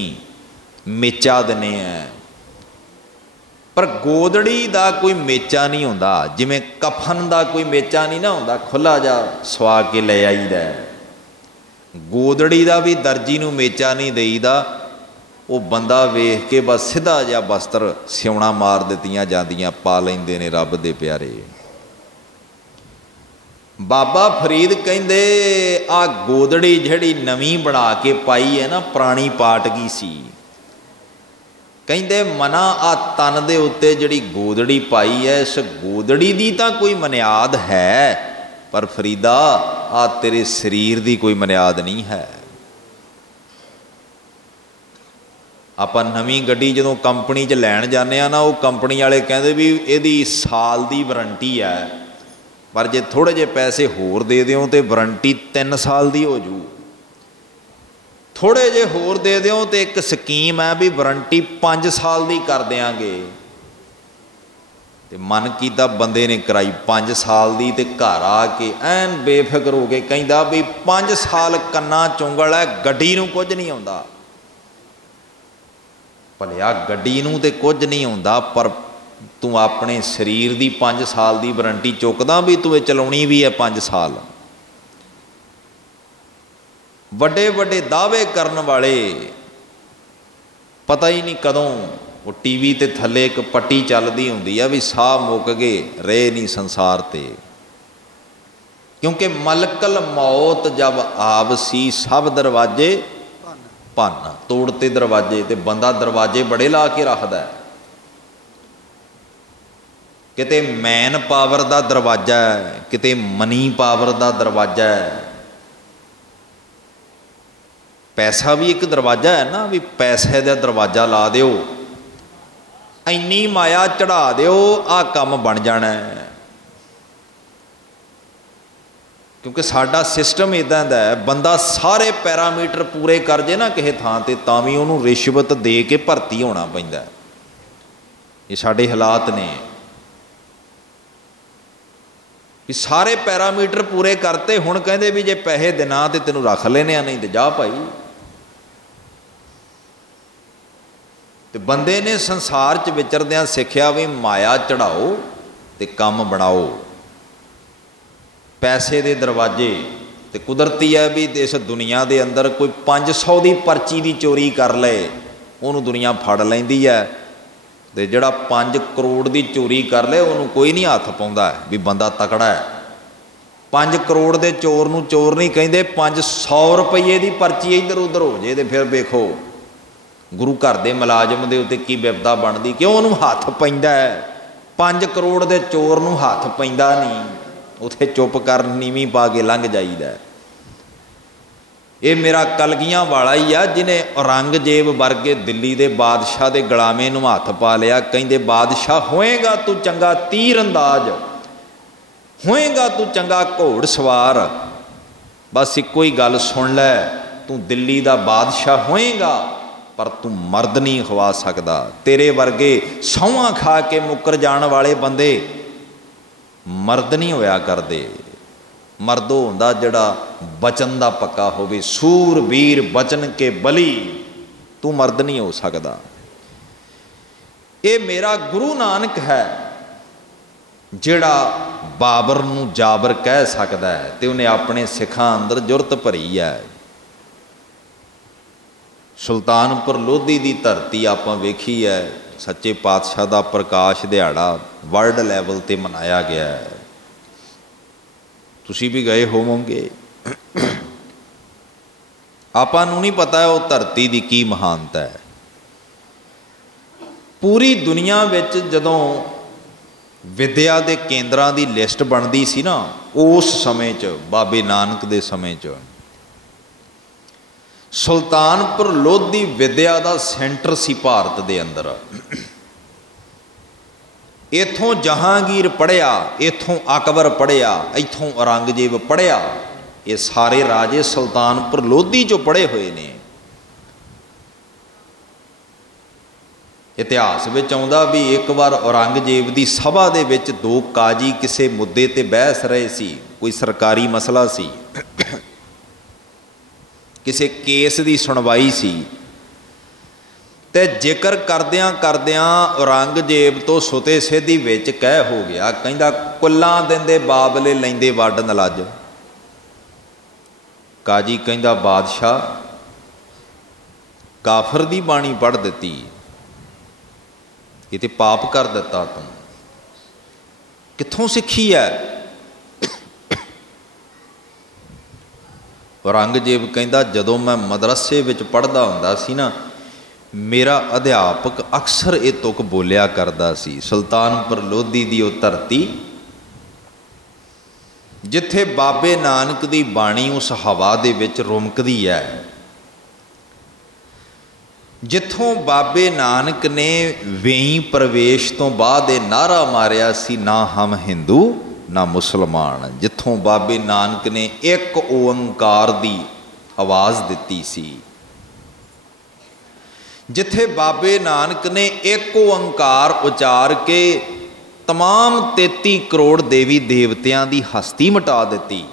मेचा दने है। पर गोदड़ी दा कोई मेचा नहीं होंदा, जिमें कफन दा कोई मेचा नहीं ना होंदा, खुला जा सवा के ले आईदा। गोदड़ी दा भी दर्जी नूं मेचा नहीं देईदा, वो बंदा वेख के बस सीधा जा वस्त्र सिउणा मार दित्तियां जांदियां पा लैंदे ने रब दे प्यारे। बाबा फरीद कहंदे आ गोदड़ी जिहड़ी नवीं बना के पाई है ना, पुरानी पाट गई सी। कहंदे मना आ तन दे उत्ते जिहड़ी गोदड़ी पाई है, इस गोदड़ी दी तां कोई मनियाद है, पर फरीदा आ तेरे शरीर दी कोई मनियाद नहीं है। आपां नवीं गड्डी जदों कंपनी च लैण जाने आ ना, वो कंपनी वाले कहंदे भी इहदी साल दी वारंटी है, पर जे थोड़े जे पैसे होर दे दिओ तो वारंटी 3 साल दी हो जू। थोड़े जे होर दे दिओ तो एक स्कीम है भी वारंटी 5 साल दी कर देंगे। तो मन कीता बंदे ने कराई 5 साल दी, ते घर आके ऐन बेफिक्र हो के कहंदा भी 5 साल कन्ना चुंगल है, गड्डी नूं कुछ नहीं आउंदा। भलिया गड्डी नूं ते कुछ नहीं आउंदा, पर तू अपने शरीर की 5 साल की वारंटी चुकदा भी तू चलाउणी भी है 5 साल। वड्डे वड्डे दावे करन वाले पता ही नहीं कदों वो टीवी ते थले एक पट्टी चलदी हुंदी है भी साह मुक गए, रहे नहीं संसार ते। क्योंकि मलकल मौत जब आवसी सब दरवाजे ਭੰਨ ਤੋੜਤੇ ਦਰਵਾਜ਼ੇ, ਤੇ ਬੰਦਾ ਦਰਵਾਜ਼ੇ ਬੜੇ ਲਾ ਕੇ ਰੱਖਦਾ ਹੈ। ਕਿਤੇ ਮੈਨ ਪਾਵਰ ਦਾ ਦਰਵਾਜ਼ਾ ਹੈ, ਕਿਤੇ ਮਨੀ ਪਾਵਰ ਦਾ ਦਰਵਾਜ਼ਾ ਹੈ। ਪੈਸਾ ਵੀ ਇੱਕ ਦਰਵਾਜ਼ਾ ਹੈ ਨਾ, ਵੀ ਪੈਸੇ ਦਾ ਦਰਵਾਜ਼ਾ ਲਾ ਦਿਓ, ਇੰਨੀ ਮਾਇਆ ਚੜਾ ਦਿਓ, ਆਹ ਕੰਮ ਬਣ ਜਾਣਾ ਹੈ। ਕਿਉਂਕਿ ਸਾਡਾ ਸਿਸਟਮ ਇੱਦਾਂ ਦਾ ਹੈ, ਬੰਦਾ ਸਾਰੇ ਪੈਰਾਮੀਟਰ ਪੂਰੇ ਕਰ ਜੇ ਨਾ ਕਿਸੇ ਥਾਂ 'ਤੇ, ਤਾਂ ਵੀ ਉਹਨੂੰ ਰਿਸ਼ਵਤ ਦੇ ਕੇ ਭਰਤੀ ਹੋਣਾ ਪੈਂਦਾ। ਇਹ ਸਾਡੇ ਹਾਲਾਤ ਨੇ ਵੀ ਸਾਰੇ ਪੈਰਾਮੀਟਰ ਪੂਰੇ ਕਰਤੇ, ਹੁਣ ਕਹਿੰਦੇ ਵੀ ਜੇ ਪੈਸੇ ਦੇਣਾ ਤੇ ਤੈਨੂੰ ਰੱਖ ਲੈਣੇ ਆ, ਨਹੀਂ ਤੇ ਜਾ ਭਾਈ। ਤੇ ਬੰਦੇ ਨੇ ਸੰਸਾਰ 'ਚ ਵਿਚਰਦਿਆਂ ਸਿੱਖਿਆ ਵੀ ਮਾਇਆ ਚੜਾਓ ਤੇ ਕੰਮ ਬਣਾਓ। ਪੈਸੇ ਦੇ ਦਰਵਾਜ਼ੇ, ਤੇ ਕੁਦਰਤੀ ਹੈ ਵੀ ਇਸ ਦੁਨੀਆ ਦੇ ਅੰਦਰ ਕੋਈ 500 ਦੀ ਪਰਚੀ ਦੀ ਚੋਰੀ ਕਰ ਲਏ, ਉਹਨੂੰ ਦੁਨੀਆ ਫੜ ਲੈਂਦੀ ਹੈ। ਤੇ ਜਿਹੜਾ 5 ਕਰੋੜ ਦੀ ਚੋਰੀ ਕਰ ਲਏ, ਉਹਨੂੰ ਕੋਈ ਨਹੀਂ ਹੱਥ ਪਾਉਂਦਾ ਵੀ ਬੰਦਾ ਤਕੜਾ ਹੈ। 5 ਕਰੋੜ ਦੇ ਚੋਰ ਨੂੰ ਚੋਰ ਨਹੀਂ ਕਹਿੰਦੇ, 500 ਰੁਪਏ ਦੀ ਪਰਚੀ ਇੱਧਰ ਉੱਧਰ ਹੋ ਜੇ ਤੇ ਫਿਰ ਵੇਖੋ ਗੁਰੂ ਘਰ ਦੇ ਮੁਲਾਜ਼ਮ ਦੇ ਉੱਤੇ ਕੀ ਵਿਪਤਾ ਬਣਦੀ। ਕਿਉਂ? ਉਹਨੂੰ ਹੱਥ ਪੈਂਦਾ ਹੈ। 5 ਕਰੋੜ ਦੇ ਚੋਰ ਨੂੰ ਹੱਥ ਪੈਂਦਾ ਨਹੀਂ, ਉੱਥੇ ਚੁੱਪ ਕਰ ਨੀਵੀਂ ਪਾ ਕੇ ਲੰਘ ਜਾਈਦਾ। ਇਹ ਮੇਰਾ ਕਲਗੀਆਂ ਵਾਲਾ ਹੀ ਆ, ਜਿਹਨੇ ਔਰੰਗਜ਼ੇਬ ਵਰਗੇ ਦਿੱਲੀ ਦੇ ਬਾਦਸ਼ਾਹ ਦੇ ਗੁਲਾਮੇ ਨੂੰ ਹੱਥ ਪਾ ਲਿਆ। ਕਹਿੰਦੇ ਬਾਦਸ਼ਾਹ ਹੋਏਗਾ ਤੂੰ ਚੰਗਾ ਤੀਰ ਅੰਦਾਜ਼, ਹੋਏਗਾ ਤੂੰ ਚੰਗਾ ਘੋੜ ਸਵਾਰ, ਬਸ ਇੱਕੋ ਹੀ ਗੱਲ ਸੁਣ ਲੈ, ਤੂੰ ਦਿੱਲੀ ਦਾ ਬਾਦਸ਼ਾਹ ਹੋਏਗਾ ਪਰ ਤੂੰ ਮਰਦ ਨਹੀਂ ਖਵਾ ਸਕਦਾ। ਤੇਰੇ ਵਰਗੇ ਸਹੁੰਆਂ ਖਾ ਕੇ ਮੁੱਕਰ ਜਾਣ ਵਾਲੇ ਬੰਦੇ ਮਰਦ ਨਹੀਂ ਹੋਇਆ ਕਰਦੇ। ਮਰਦ ਉਹ ਹੁੰਦਾ ਜਿਹੜਾ ਬਚਨ ਦਾ ਪੱਕਾ ਹੋਵੇ, ਸੂਰਬੀਰ ਬਚਨ ਕੇ ਬਲੀ, ਤੂੰ ਮਰਦ ਨਹੀਂ ਹੋ ਸਕਦਾ। ਇਹ ਮੇਰਾ ਗੁਰੂ ਨਾਨਕ ਹੈ ਜਿਹੜਾ ਬਾਬਰ ਨੂੰ ਜਾਬਰ ਕਹਿ ਸਕਦਾ ਹੈ, ਤੇ ਉਹਨੇ ਆਪਣੇ ਸਿੱਖਾਂ ਅੰਦਰ ਜੁਰਤ ਭਰੀ ਹੈ। ਸੁਲਤਾਨਪੁਰ ਲੋਧੀ ਦੀ ਧਰਤੀ ਆਪਾਂ ਵੇਖੀ ਹੈ, ਸੱਚੇ ਪਾਤਸ਼ਾਹ ਦਾ ਪ੍ਰਕਾਸ਼ ਦਿਹਾੜਾ ਵਰਲਡ ਲੈਵਲ 'ਤੇ ਮਨਾਇਆ ਗਿਆ ਹੈ। ਤੁਸੀਂ ਵੀ ਗਏ ਹੋਵੋਗੇ। ਆਪਾਂ ਨੂੰ ਨਹੀਂ ਪਤਾ ਉਹ ਧਰਤੀ ਦੀ ਕੀ ਮਹਾਨਤਾ ਹੈ। ਪੂਰੀ ਦੁਨੀਆ ਵਿੱਚ ਜਦੋਂ ਵਿਦਿਆ ਦੇ ਕੇਂਦਰਾਂ ਦੀ ਲਿਸਟ ਬਣਦੀ ਸੀ ਨਾ, ਉਸ ਸਮੇਂ 'ਚ ਬਾਬੇ ਨਾਨਕ ਦੇ ਸਮੇਂ 'ਚ ਸੁਲਤਾਨਪੁਰ ਲੋਧੀ ਵਿਦਿਆ ਦਾ ਸੈਂਟਰ ਸੀ ਭਾਰਤ ਦੇ ਅੰਦਰ। ਇੱਥੋਂ ਜਹਾਂਗੀਰ ਪੜ੍ਹਿਆ, ਇੱਥੋਂ ਅਕਬਰ ਪੜ੍ਹਿਆ, ਇੱਥੋਂ ਔਰੰਗਜ਼ੇਬ ਪੜ੍ਹਿਆ। ਇਹ ਸਾਰੇ ਰਾਜੇ ਸੁਲਤਾਨਪੁਰ ਲੋਧੀ 'ਚੋਂ ਪੜ੍ਹੇ ਹੋਏ ਨੇ। ਇਤਿਹਾਸ ਵਿੱਚ ਆਉਂਦਾ ਵੀ ਇੱਕ ਵਾਰ ਔਰੰਗਜ਼ੇਬ ਦੀ ਸਭਾ ਦੇ ਵਿੱਚ 2 ਕਾਜੀ ਕਿਸੇ ਮੁੱਦੇ 'ਤੇ ਬਹਿਸ ਰਹੇ ਸੀ, ਕੋਈ ਸਰਕਾਰੀ ਮਸਲਾ ਸੀ, ਕਿਸੇ ਕੇਸ ਦੀ ਸੁਣਵਾਈ ਸੀ। ਤੇ ਜ਼ਿਕਰ ਕਰਦਿਆਂ ਕਰਦਿਆਂ ਔਰੰਗਜ਼ੇਬ ਤੋਂ ਸੁਤੇ ਸਿੱਧੀ ਵਿੱਚ ਕਹਿ ਹੋ ਗਿਆ, ਕਹਿੰਦਾ ਕੁੱਲਾਂ ਦਿੰਦੇ ਬਾਬਲੇ ਲੈਂਦੇ ਵੱਢ ਨਲੱਜ। ਕਾਜੀ ਕਹਿੰਦਾ ਬਾਦਸ਼ਾਹ ਕਾਫਰ ਦੀ ਬਾਣੀ ਪੜ੍ਹ ਦਿੱਤੀ, ਇਹ ਤੇ ਪਾਪ ਕਰ ਦਿੱਤਾ ਤੂੰ, ਕਿੱਥੋਂ ਸਿੱਖੀ ਹੈ? ਔਰੰਗਜ਼ੇਬ ਕਹਿੰਦਾ ਜਦੋਂ ਮੈਂ ਮਦਰਸੇ ਵਿੱਚ ਪੜ੍ਹਦਾ ਹੁੰਦਾ ਸੀ ਨਾ, ਮੇਰਾ ਅਧਿਆਪਕ ਅਕਸਰ ਇਹ ਤੁਕ ਬੋਲਿਆ ਕਰਦਾ ਸੀ, ਸੁਲਤਾਨਪੁਰ ਲੋਧੀ ਦੀ ਉਹ ਧਰਤੀ ਜਿੱਥੇ ਬਾਬੇ ਨਾਨਕ ਦੀ ਬਾਣੀ ਉਸ ਹਵਾ ਦੇ ਵਿੱਚ ਰੁਮਕਦੀ ਹੈ, ਜਿੱਥੋਂ ਬਾਬੇ ਨਾਨਕ ਨੇ ਵੇਈ ਪ੍ਰਵੇਸ਼ ਤੋਂ ਬਾਅਦ ਇਹ ਨਾਅਰਾ ਮਾਰਿਆ ਸੀ, ਨਾ ਹਮ ਹਿੰਦੂ ਨਾ ਮੁਸਲਮਾਨ, ਜਿੱਥੋਂ ਬਾਬੇ ਨਾਨਕ ਨੇ ਇੱਕ ਓੰਕਾਰ ਦੀ ਆਵਾਜ਼ ਦਿੱਤੀ ਸੀ, ਜਿੱਥੇ ਬਾਬੇ ਨਾਨਕ ਨੇ ਇੱਕ ਓੰਕਾਰ ਉਚਾਰ ਕੇ तमाम 33 ਕਰੋੜ ਦੇਵੀ ਦੇਵਤਿਆਂ ਦੀ ਹਸਤੀ ਮਿਟਾ ਦਿੱਤੀ।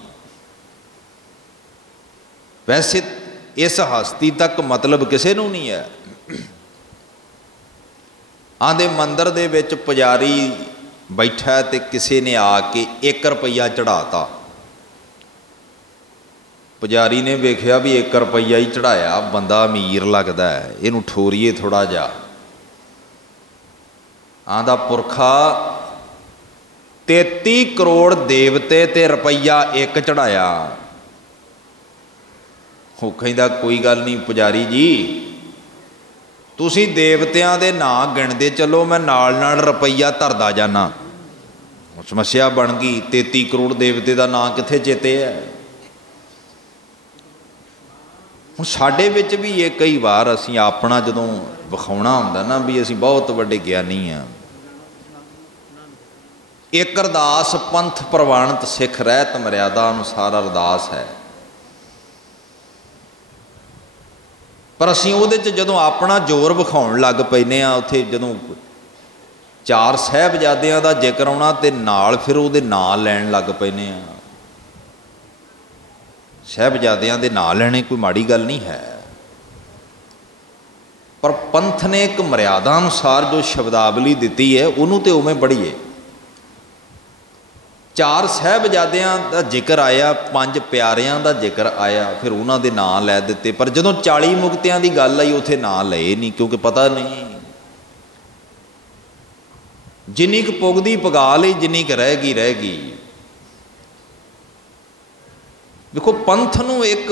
ਵੈਸੇ ਇਸ ਹਸਤੀ ਤੱਕ ਮਤਲਬ ਕਿਸੇ ਨੂੰ ਨਹੀਂ ਹੈ। ਆਂਦੇ ਮੰਦਰ ਦੇ ਵਿੱਚ ਪੁਜਾਰੀ ਬੈਠਾ ਤੇ ਕਿਸੇ ਨੇ ਆ ਕੇ 1 ਰੁਪਈਆ ਚੜਾਤਾ। ਪੁਜਾਰੀ ਨੇ ਵੇਖਿਆ ਵੀ 1 ਰੁਪਈਆ ਹੀ ਚੜਾਇਆ, ਬੰਦਾ ਅਮੀਰ ਲੱਗਦਾ ਹੈ, ਇਹਨੂੰ ਠੋਰੀਏ ਥੋੜਾ ਜਿਹਾ। ਆਂਦਾ ਪੁਰਖਾ 33 ਕਰੋੜ ਦੇਵਤੇ ਤੇ ਰੁਪਈਆ 1 ਚੜਾਇਆ, ਉਹ ਕਹਿੰਦਾ ਕੋਈ ਗੱਲ नहीं पुजारी जी, ਤੁਸੀਂ ਦੇਵਤਿਆਂ ਦੇ ਨਾਂ ਗਿਣਦੇ ਚੱਲੋ, ਮੈਂ ਨਾਲ ਨਾਲ ਰੁਪਈਆ ਧਰਦਾ ਜਾਣਾ। ਸਮੱਸਿਆ ਬਣ ਗਈ। 33 ਕਰੋੜ ਦੇਵਤੇ ਦਾ ਨਾਂ ਕਿੱਥੇ ਚੇਤੇ ਹੈ। ਹੁਣ ਸਾਡੇ ਵਿੱਚ ਵੀ ਇਹ ਕਈ ਵਾਰ ਅਸੀਂ ਆਪਣਾ ਜਦੋਂ ਵਿਖਾਉਣਾ ਹੁੰਦਾ ਨਾ ਵੀ ਅਸੀਂ ਬਹੁਤ ਵੱਡੇ ਗਿਆਨੀ ਹਾਂ। ਇੱਕ ਅਰਦਾਸ ਪੰਥ ਪ੍ਰਵਾਨਿਤ ਸਿੱਖ ਰਹਿਤ ਮਰਿਆਦਾ ਅਨੁਸਾਰ ਅਰਦਾਸ ਹੈ, ਪਰ ਅਸੀਂ ਉਹਦੇ 'ਚ ਜਦੋਂ ਆਪਣਾ ਜ਼ੋਰ ਵਿਖਾਉਣ ਲੱਗ ਪੈਂਦੇ ਹਾਂ, ਉੱਥੇ ਜਦੋਂ 4 ਸਾਹਿਬਜ਼ਾਦਿਆਂ ਦਾ ਜ਼ਿਕਰ ਆਉਣਾ ਤੇ ਨਾਲ ਫਿਰ ਉਹਦੇ ਨਾਂ ਲੈਣ ਲੱਗ ਪੈਂਦੇ ਹਾਂ। ਸਾਹਿਬਜ਼ਾਦਿਆਂ ਦੇ ਨਾਂ ਲੈਣੇ ਕੋਈ ਮਾੜੀ ਗੱਲ ਨਹੀਂ ਹੈ, ਪਰ ਪੰਥ ਨੇ ਇੱਕ ਮਰਿਆਦਾ ਅਨੁਸਾਰ ਜੋ ਸ਼ਬਦਾਵਲੀ ਦਿੱਤੀ ਹੈ ਉਹਨੂੰ ਤੇ ਉਵੇਂ ਪੜ੍ਹੀਏ। 4 ਸਾਹਿਬਜ਼ਾਦਿਆਂ ਦਾ ਜ਼ਿਕਰ ਆਇਆ, 5 ਪਿਆਰਿਆਂ ਦਾ ਜ਼ਿਕਰ ਆਇਆ, ਫਿਰ ਉਹਨਾਂ ਦੇ ਨਾਂ ਲੈ ਦਿੱਤੇ, ਪਰ ਜਦੋਂ 40 ਮੁਕਤਿਆਂ ਦੀ ਗੱਲ ਆਈ ਉੱਥੇ ਨਾਂ ਲਏ ਨਹੀਂ, ਕਿਉਂਕਿ ਪਤਾ ਨਹੀਂ ਜਿੰਨੀ ਕੁ ਪੁੱਗਦੀ ਪੁਗਾ ਲਈ, ਜਿੰਨੀ ਕੁ ਰਹਿ ਗਈ ਰਹਿ ਗਈ। ਦੇਖੋ ਪੰਥ ਨੂੰ ਇੱਕ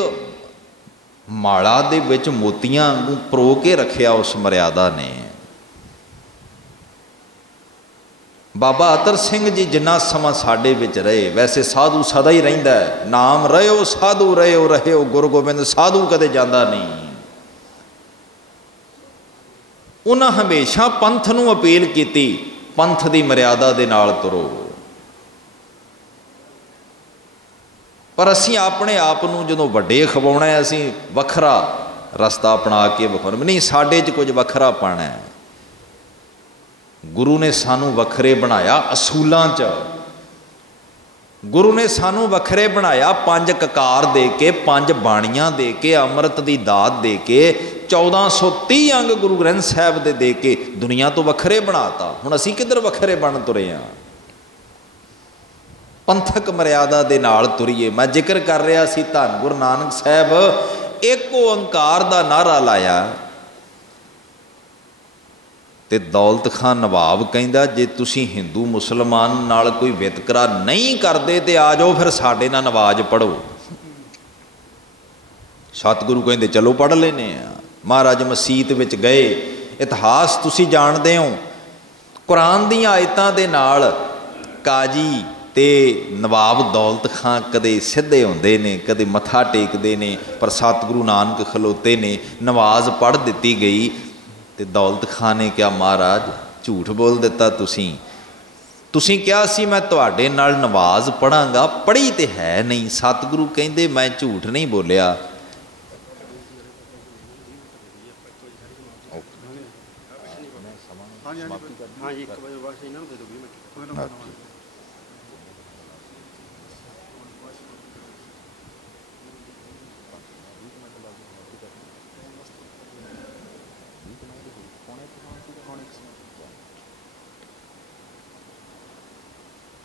ਮਾਲਾ ਦੇ ਵਿੱਚ ਮੋਤੀਆਂ ਨੂੰ ਪਰੋ ਕੇ ਰੱਖਿਆ ਉਸ ਮਰਿਆਦਾ ਨੇ। ਬਾਬਾ ਅਤਰ ਸਿੰਘ ਜੀ ਜਿੰਨਾ ਸਮਾਂ ਸਾਡੇ ਵਿੱਚ ਰਹੇ, ਵੈਸੇ ਸਾਧੂ ਸਦਾ ਹੀ ਰਹਿੰਦਾ ਹੈ, ਨਾਮ ਰਹਿਓ ਸਾਧੂ ਰਹਿਓ ਰਹਿਓ ਗੁਰੂ ਗੋਬਿੰਦ, ਸਾਧੂ ਕਦੇ ਜਾਂਦਾ ਨਹੀਂ। ਉਹਨਾਂ ਹਮੇਸ਼ਾ ਪੰਥ ਨੂੰ ਅਪੀਲ ਕੀਤੀ, ਪੰਥ ਦੀ ਮਰਿਆਦਾ ਦੇ ਨਾਲ ਤੁਰੋ। ਪਰ ਅਸੀਂ ਆਪਣੇ ਆਪ ਨੂੰ ਜਦੋਂ ਵੱਡੇ ਖਵਾਉਣਾ ਹੈ, ਅਸੀਂ ਵੱਖਰਾ ਰਸਤਾ ਅਪਣਾ ਕੇ ਵਿਖਾਉਣਾ ਨਹੀਂ, ਸਾਡੇ 'ਚ ਕੁਝ ਵੱਖਰਾ ਪਾਣਾ ਹੈ। ਗੁਰੂ ਨੇ ਸਾਨੂੰ ਵੱਖਰੇ ਬਣਾਇਆ ਅਸੂਲਾਂ 'ਚ, ਗੁਰੂ ਨੇ ਸਾਨੂੰ ਵੱਖਰੇ ਬਣਾਇਆ 5 ਕਕਾਰ ਦੇ ਕੇ, 5 ਬਾਣੀਆਂ ਦੇ ਕੇ, ਅੰਮ੍ਰਿਤ ਦੀ ਦਾਤ ਦੇ ਕੇ, 1430 ਅੰਗ ਗੁਰੂ ਗ੍ਰੰਥ ਸਾਹਿਬ ਦੇ ਕੇ ਦੁਨੀਆ ਤੋਂ ਵੱਖਰੇ ਬਣਾਤਾ। ਹੁਣ ਅਸੀਂ ਕਿੱਧਰ ਵੱਖਰੇ ਬਣ ਤੁਰੇ ਹਾਂ। ਪੰਥਕ ਮਰਿਆਦਾ ਦੇ ਨਾਲ ਤੁਰੀਏ। ਮੈਂ ਜ਼ਿਕਰ ਕਰ ਰਿਹਾ ਸੀ ਧੰਨ ਗੁਰੂ ਨਾਨਕ ਸਾਹਿਬ ਇੱਕ ਓੰਕਾਰ ਦਾ ਨਾਅਰਾ ਲਾਇਆ ਤੇ ਦੌਲਤ ਖਾਂ ਨਵਾਬ ਕਹਿੰਦਾ ਜੇ ਤੁਸੀਂ ਹਿੰਦੂ ਮੁਸਲਮਾਨ ਨਾਲ ਕੋਈ ਵਿਤਕਰਾ ਨਹੀਂ ਕਰਦੇ ਤੇ ਆ ਜਾਓ ਫਿਰ ਸਾਡੇ ਨਾਲ ਨਵਾਜ਼ ਪੜ੍ਹੋ। ਸਤਿਗੁਰੂ ਕਹਿੰਦੇ ਚਲੋ ਪੜ੍ਹ ਲੈਨੇ ਆ। ਮਹਾਰਾਜ ਮਸੀਤ ਵਿੱਚ ਗਏ। ਇਤਿਹਾਸ ਤੁਸੀਂ ਜਾਣਦੇ ਹੋ, ਕੁਰਾਨ ਦੀਆਂ ਆਇਤਾਂ ਦੇ ਨਾਲ ਕਾਜੀ ਤੇ ਨਵਾਬ ਦੌਲਤ ਖਾਂ ਕਦੇ ਸਿੱਧੇ ਹੁੰਦੇ ਨੇ, ਕਦੇ ਮੱਥਾ ਟੇਕਦੇ ਨੇ, ਪਰ ਸਤਿਗੁਰੂ ਨਾਨਕ ਖਲੋਤੇ ਨੇ, ਨਵਾਜ਼ ਪੜ੍ਹ ਦਿੱਤੀ ਗਈ ਤੇ ਦੌਲਤ ਖਾਂ ਨੇ ਕਿਹਾ ਮਹਾਰਾਜ ਝੂਠ ਬੋਲ ਦਿੱਤਾ ਤੁਸੀਂ ਕਿਹਾ ਸੀ ਮੈਂ ਤੁਹਾਡੇ ਨਾਲ ਨਵਾਜ਼ ਪੜ੍ਹਾਂਗਾ, ਪੜ੍ਹੀ ਤੇ ਹੈ ਨਹੀਂ। ਸਤਿਗੁਰੂ ਕਹਿੰਦੇ ਮੈਂ ਝੂਠ ਨਹੀਂ ਬੋਲਿਆ।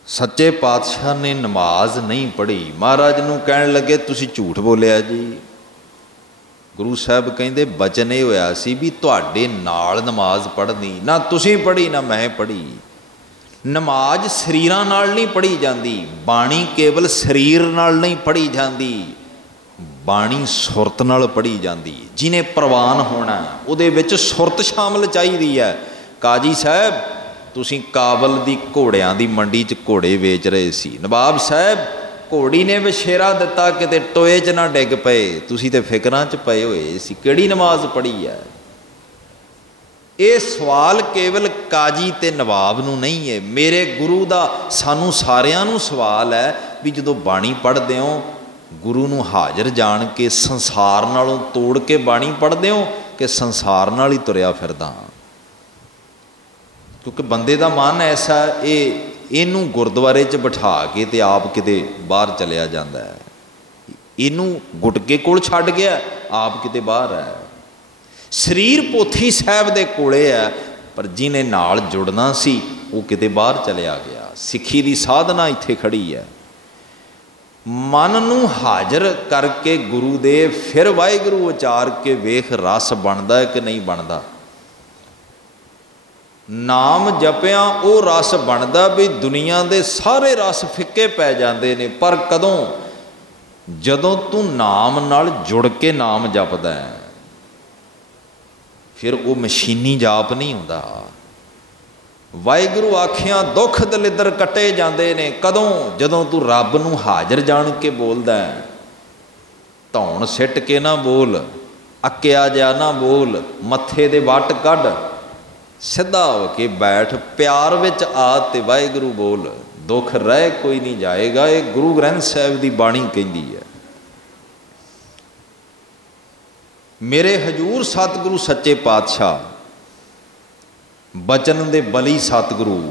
ਸੱਚੇ ਪਾਤਸ਼ਾਹ ਨੇ ਨਮਾਜ਼ ਨਹੀਂ ਪੜ੍ਹੀ। ਮਹਾਰਾਜ ਨੂੰ ਕਹਿਣ ਲੱਗੇ ਤੁਸੀਂ ਝੂਠ ਬੋਲਿਆ ਜੀ। ਗੁਰੂ ਸਾਹਿਬ ਕਹਿੰਦੇ ਬਚਨ ਇਹ ਹੋਇਆ ਸੀ ਵੀ ਤੁਹਾਡੇ ਨਾਲ ਨਮਾਜ਼ ਪੜ੍ਹਨੀ, ਨਾ ਤੁਸੀਂ ਪੜ੍ਹੀ ਨਾ ਮੈਂ ਪੜ੍ਹੀ। ਨਮਾਜ਼ ਸਰੀਰਾਂ ਨਾਲ ਨਹੀਂ ਪੜ੍ਹੀ ਜਾਂਦੀ, ਬਾਣੀ ਕੇਵਲ ਸਰੀਰ ਨਾਲ ਨਹੀਂ ਪੜ੍ਹੀ ਜਾਂਦੀ, ਬਾਣੀ ਸੁਰਤ ਨਾਲ ਪੜ੍ਹੀ ਜਾਂਦੀ। ਜਿਹਨੇ ਪ੍ਰਵਾਨ ਹੋਣਾ ਉਹਦੇ ਵਿੱਚ ਸੁਰਤ ਸ਼ਾਮਲ ਚਾਹੀਦੀ ਹੈ। ਕਾਜੀ ਸਾਹਿਬ ਤੁਸੀਂ ਕਾਬਲ ਦੀ ਘੋੜਿਆਂ ਦੀ ਮੰਡੀ 'ਚ ਘੋੜੇ ਵੇਚ ਰਹੇ ਸੀ, ਨਵਾਬ ਸਾਹਿਬ ਘੋੜੀ ਨੇ ਵਿਸ਼ੇਰਾ ਦਿੱਤਾ ਕਿਤੇ ਟੋਏ 'ਚ ਨਾ ਡਿੱਗ ਪਏ, ਤੁਸੀਂ ਤੇ ਫਿਕਰਾਂ 'ਚ ਪਏ ਹੋਏ ਸੀ, ਕਿਹੜੀ ਨਮਾਜ਼ ਪੜ੍ਹੀ ਹੈ। ਇਹ ਸਵਾਲ ਕੇਵਲ ਕਾਜੀ ਤੇ ਨਵਾਬ ਨੂੰ ਨਹੀਂ ਹੈ, ਮੇਰੇ ਗੁਰੂ ਦਾ ਸਾਨੂੰ ਸਾਰਿਆਂ ਨੂੰ ਸਵਾਲ ਹੈ ਵੀ ਜਦੋਂ ਬਾਣੀ ਪੜ੍ਹਦੇ ਹੋ ਗੁਰੂ ਨੂੰ ਹਾਜ਼ਰ ਜਾਣ ਕੇ ਸੰਸਾਰ ਨਾਲੋਂ ਤੋੜ ਕੇ ਬਾਣੀ ਪੜ੍ਹਦੇ ਹੋ ਕਿ ਸੰਸਾਰ ਨਾਲ ਹੀ ਤੁਰਿਆ ਫਿਰਦਾ। ਕਿਉਂਕਿ ਬੰਦੇ ਦਾ ਮਨ ਐਸਾ ਇਹਨੂੰ ਗੁਰਦੁਆਰੇ 'ਚ ਬਿਠਾ ਕੇ ਤੇ ਆਪ ਕਿਤੇ ਬਾਹਰ ਚਲਿਆ ਜਾਂਦਾ ਹੈ, ਇਹਨੂੰ ਗੁਟਕੇ ਕੋਲ ਛੱਡ ਗਿਆ ਆਪ ਕਿਤੇ ਬਾਹਰ ਹੈ। ਸਰੀਰ ਪੋਥੀ ਸਾਹਿਬ ਦੇ ਕੋਲੇ ਹੈ, ਪਰ ਜਿਹਨੇ ਨਾਲ ਜੁੜਨਾ ਸੀ ਉਹ ਕਿਤੇ ਬਾਹਰ ਚਲਿਆ ਗਿਆ। ਸਿੱਖੀ ਦੀ ਸਾਧਨਾ ਇੱਥੇ ਖੜੀ ਹੈ। ਮਨ ਨੂੰ ਹਾਜ਼ਰ ਕਰਕੇ ਗੁਰੂ ਦੇ ਫਿਰ ਵਾਹਿਗੁਰੂ ਉਚਾਰ ਕੇ ਵੇਖ ਰਸ ਬਣਦਾ ਕਿ ਨਹੀਂ ਬਣਦਾ। ਨਾਮ ਜਪਿਆ ਉਹ ਰਸ ਬਣਦਾ ਵੀ ਦੁਨੀਆ ਦੇ ਸਾਰੇ ਰਸ ਫਿੱਕੇ ਪੈ ਜਾਂਦੇ ਨੇ, ਪਰ ਕਦੋਂ ਜਦੋਂ ਤੂੰ ਨਾਮ ਨਾਲ ਜੁੜ ਕੇ ਨਾਮ ਜਪਦਾ ਹੈ, ਫਿਰ ਉਹ ਮਸ਼ੀਨੀ ਜਾਪ ਨਹੀਂ ਹੁੰਦਾ। ਵਾਹਿਗੁਰੂ ਆਖਿਆਂ ਦੁੱਖ ਦਲਿੱਦਰ ਕੱਟੇ ਜਾਂਦੇ ਨੇ। ਕਦੋਂ? ਜਦੋਂ ਤੂੰ ਰੱਬ ਨੂੰ ਹਾਜ਼ਰ ਜਾਣ ਕੇ ਬੋਲਦਾ ਹੈ। ਧੌਣ ਸਿੱਟ ਕੇ ਨਾ ਬੋਲ, ਅੱਕਿਆ ਜਾ ਨਾ ਬੋਲ, ਮੱਥੇ ਦੇ ਵੱਟ ਕੱਢ, ਸਿੱਧਾ ਹੋ ਕੇ ਬੈਠ, ਪਿਆਰ ਵਿੱਚ ਆ ਤੇ ਵਾਹਿਗੁਰੂ ਬੋਲ। ਦੁੱਖ ਰਹਿ ਕੋਈ ਨਹੀਂ ਜਾਏਗਾ। ਇਹ ਗੁਰੂ ਗ੍ਰੰਥ ਸਾਹਿਬ ਦੀ ਬਾਣੀ ਕਹਿੰਦੀ ਹੈ। ਮੇਰੇ ਹਜ਼ੂਰ ਸਤਿਗੁਰੂ ਸੱਚੇ ਪਾਤਸ਼ਾਹ, ਬਚਨ ਦੇ ਬਲੀ ਸਤਿਗੁਰੂ,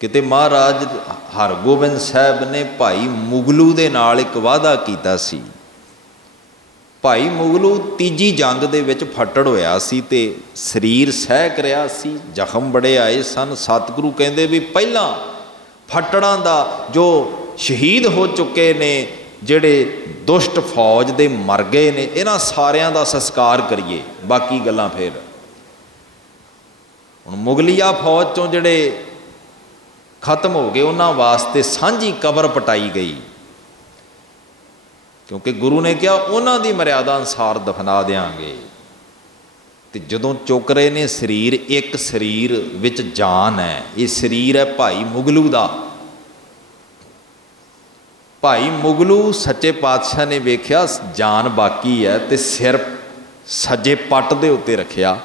ਕਿਤੇ ਮਹਾਰਾਜ ਹਰਗੋਬਿੰਦ ਸਾਹਿਬ ਨੇ ਭਾਈ ਮੁਗਲੂ ਦੇ ਨਾਲ ਇੱਕ ਵਾਅਦਾ ਕੀਤਾ ਸੀ। ਭਾਈ ਮੁਗਲੂ ਤੀਜੀ ਜੰਗ ਦੇ ਵਿੱਚ ਫੱਟੜ ਹੋਇਆ ਸੀ ਤੇ ਸਰੀਰ ਸਹਿ ਕਰਿਆ ਸੀ, ਜ਼ਖਮ ਬੜੇ ਆਏ ਸਨ। ਸਤਿਗੁਰੂ ਕਹਿੰਦੇ ਵੀ ਪਹਿਲਾਂ ਫੱਟੜਾਂ ਦਾ ਜੋ ਸ਼ਹੀਦ ਹੋ ਚੁੱਕੇ ਨੇ, ਜਿਹੜੇ ਦੁਸ਼ਟ ਫੌਜ ਦੇ ਮਰ ਗਏ ਨੇ, ਇਹਨਾਂ ਸਾਰਿਆਂ ਦਾ ਸੰਸਕਾਰ ਕਰੀਏ, ਬਾਕੀ ਗੱਲਾਂ ਫਿਰ। ਹੁਣ ਮੁਗਲੀਆ ਫੌਜ ਚੋਂ ਜਿਹੜੇ ਖਤਮ ਹੋ ਗਏ ਉਹਨਾਂ ਵਾਸਤੇ ਸਾਂਝੀ ਕਬਰ ਪਟਾਈ ਗਈ, ਕਿਉਂਕਿ ਗੁਰੂ ਨੇ ਕਿਹਾ ਉਹਨਾਂ ਦੀ ਮਰਿਆਦਾ ਅਨੁਸਾਰ ਦਫਨਾ ਦਿਆਂਗੇ। ਤੇ ਜਦੋਂ ਚੁੱਕ ਰਹੇ ਨੇ ਸਰੀਰ, ਇੱਕ ਸਰੀਰ ਵਿੱਚ ਜਾਨ ਹੈ। ਇਹ ਸਰੀਰ ਹੈ ਭਾਈ ਮੁਗਲੂ ਦਾ। ਭਾਈ ਮੁਗਲੂ ਸੱਚੇ ਪਾਤਸ਼ਾਹ ਨੇ ਵੇਖਿਆ ਜਾਨ ਬਾਕੀ ਹੈ ਤੇ ਸਿਰ ਸੱਜੇ ਪੱਟ ਦੇ ਉੱਤੇ ਰੱਖਿਆ,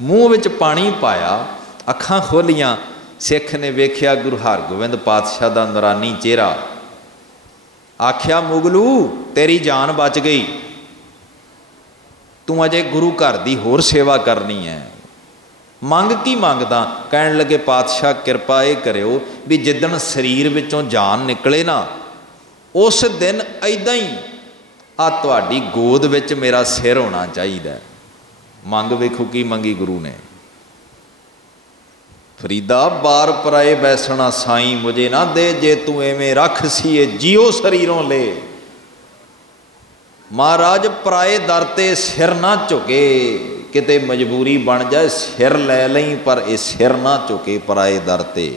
ਮੂੰਹ ਵਿੱਚ ਪਾਣੀ ਪਾਇਆ, ਅੱਖਾਂ ਖੋਲੀਆਂ। ਸਿੱਖ ਨੇ ਵੇਖਿਆ ਗੁਰੂ ਹਰਗੋਬਿੰਦ ਪਾਤਸ਼ਾਹ ਦਾ ਨੂਰਾਨੀ ਚਿਹਰਾ। ਆਖਿਆ ਮੁਗਲੂ ਤੇਰੀ ਜਾਨ ਬਚ ਗਈ, ਤੂੰ ਅਜੇ ਗੁਰੂ ਘਰ ਦੀ ਹੋਰ ਸੇਵਾ ਕਰਨੀ ਹੈ। ਮੰਗ ਕੀ ਮੰਗਦਾ? ਕਹਿਣ ਲੱਗੇ ਪਾਤਸ਼ਾਹ ਕਿਰਪਾ ਇਹ ਕਰਿਓ ਵੀ ਜਿੱਦਣ ਸਰੀਰ ਵਿੱਚੋਂ ਜਾਨ ਨਿਕਲੇ ਨਾ, ਉਸ ਦਿਨ ਐਦਾਂ ਹੀ ਆ ਤੁਹਾਡੀ ਗੋਦ ਵਿੱਚ ਮੇਰਾ ਸਿਰ ਹੋਣਾ ਚਾਹੀਦਾ। ਮੰਗ ਵੇਖੋ ਕੀ ਮੰਗੀ ਗੁਰੂ ਨੇ। ਫਰੀਦਾ ਬਾਰ ਪਰਾਏ ਬੈਸਣਾ ਸਾਈਂ, ਮੁਝੇ ਨਾ ਦੇ ਜੇ ਤੂੰ ਐਵੇਂ ਰੱਖ ਸੀਏ ਜੀਓ ਸਰੀਰੋਂ ਲੈ। ਮਹਾਰਾਜ ਪਰਾਏ ਦਰ ਤੇ ਸਿਰ ਨਾ ਝੁਕੇ, ਕਿਤੇ ਮਜਬੂਰੀ ਬਣ ਜਾਏ ਸਿਰ ਲੈ ਲਈ, ਪਰ ਇਹ ਸਿਰ ਨਾ ਝੁਕੇ ਪਰਾਏ ਦਰ ਤੇ।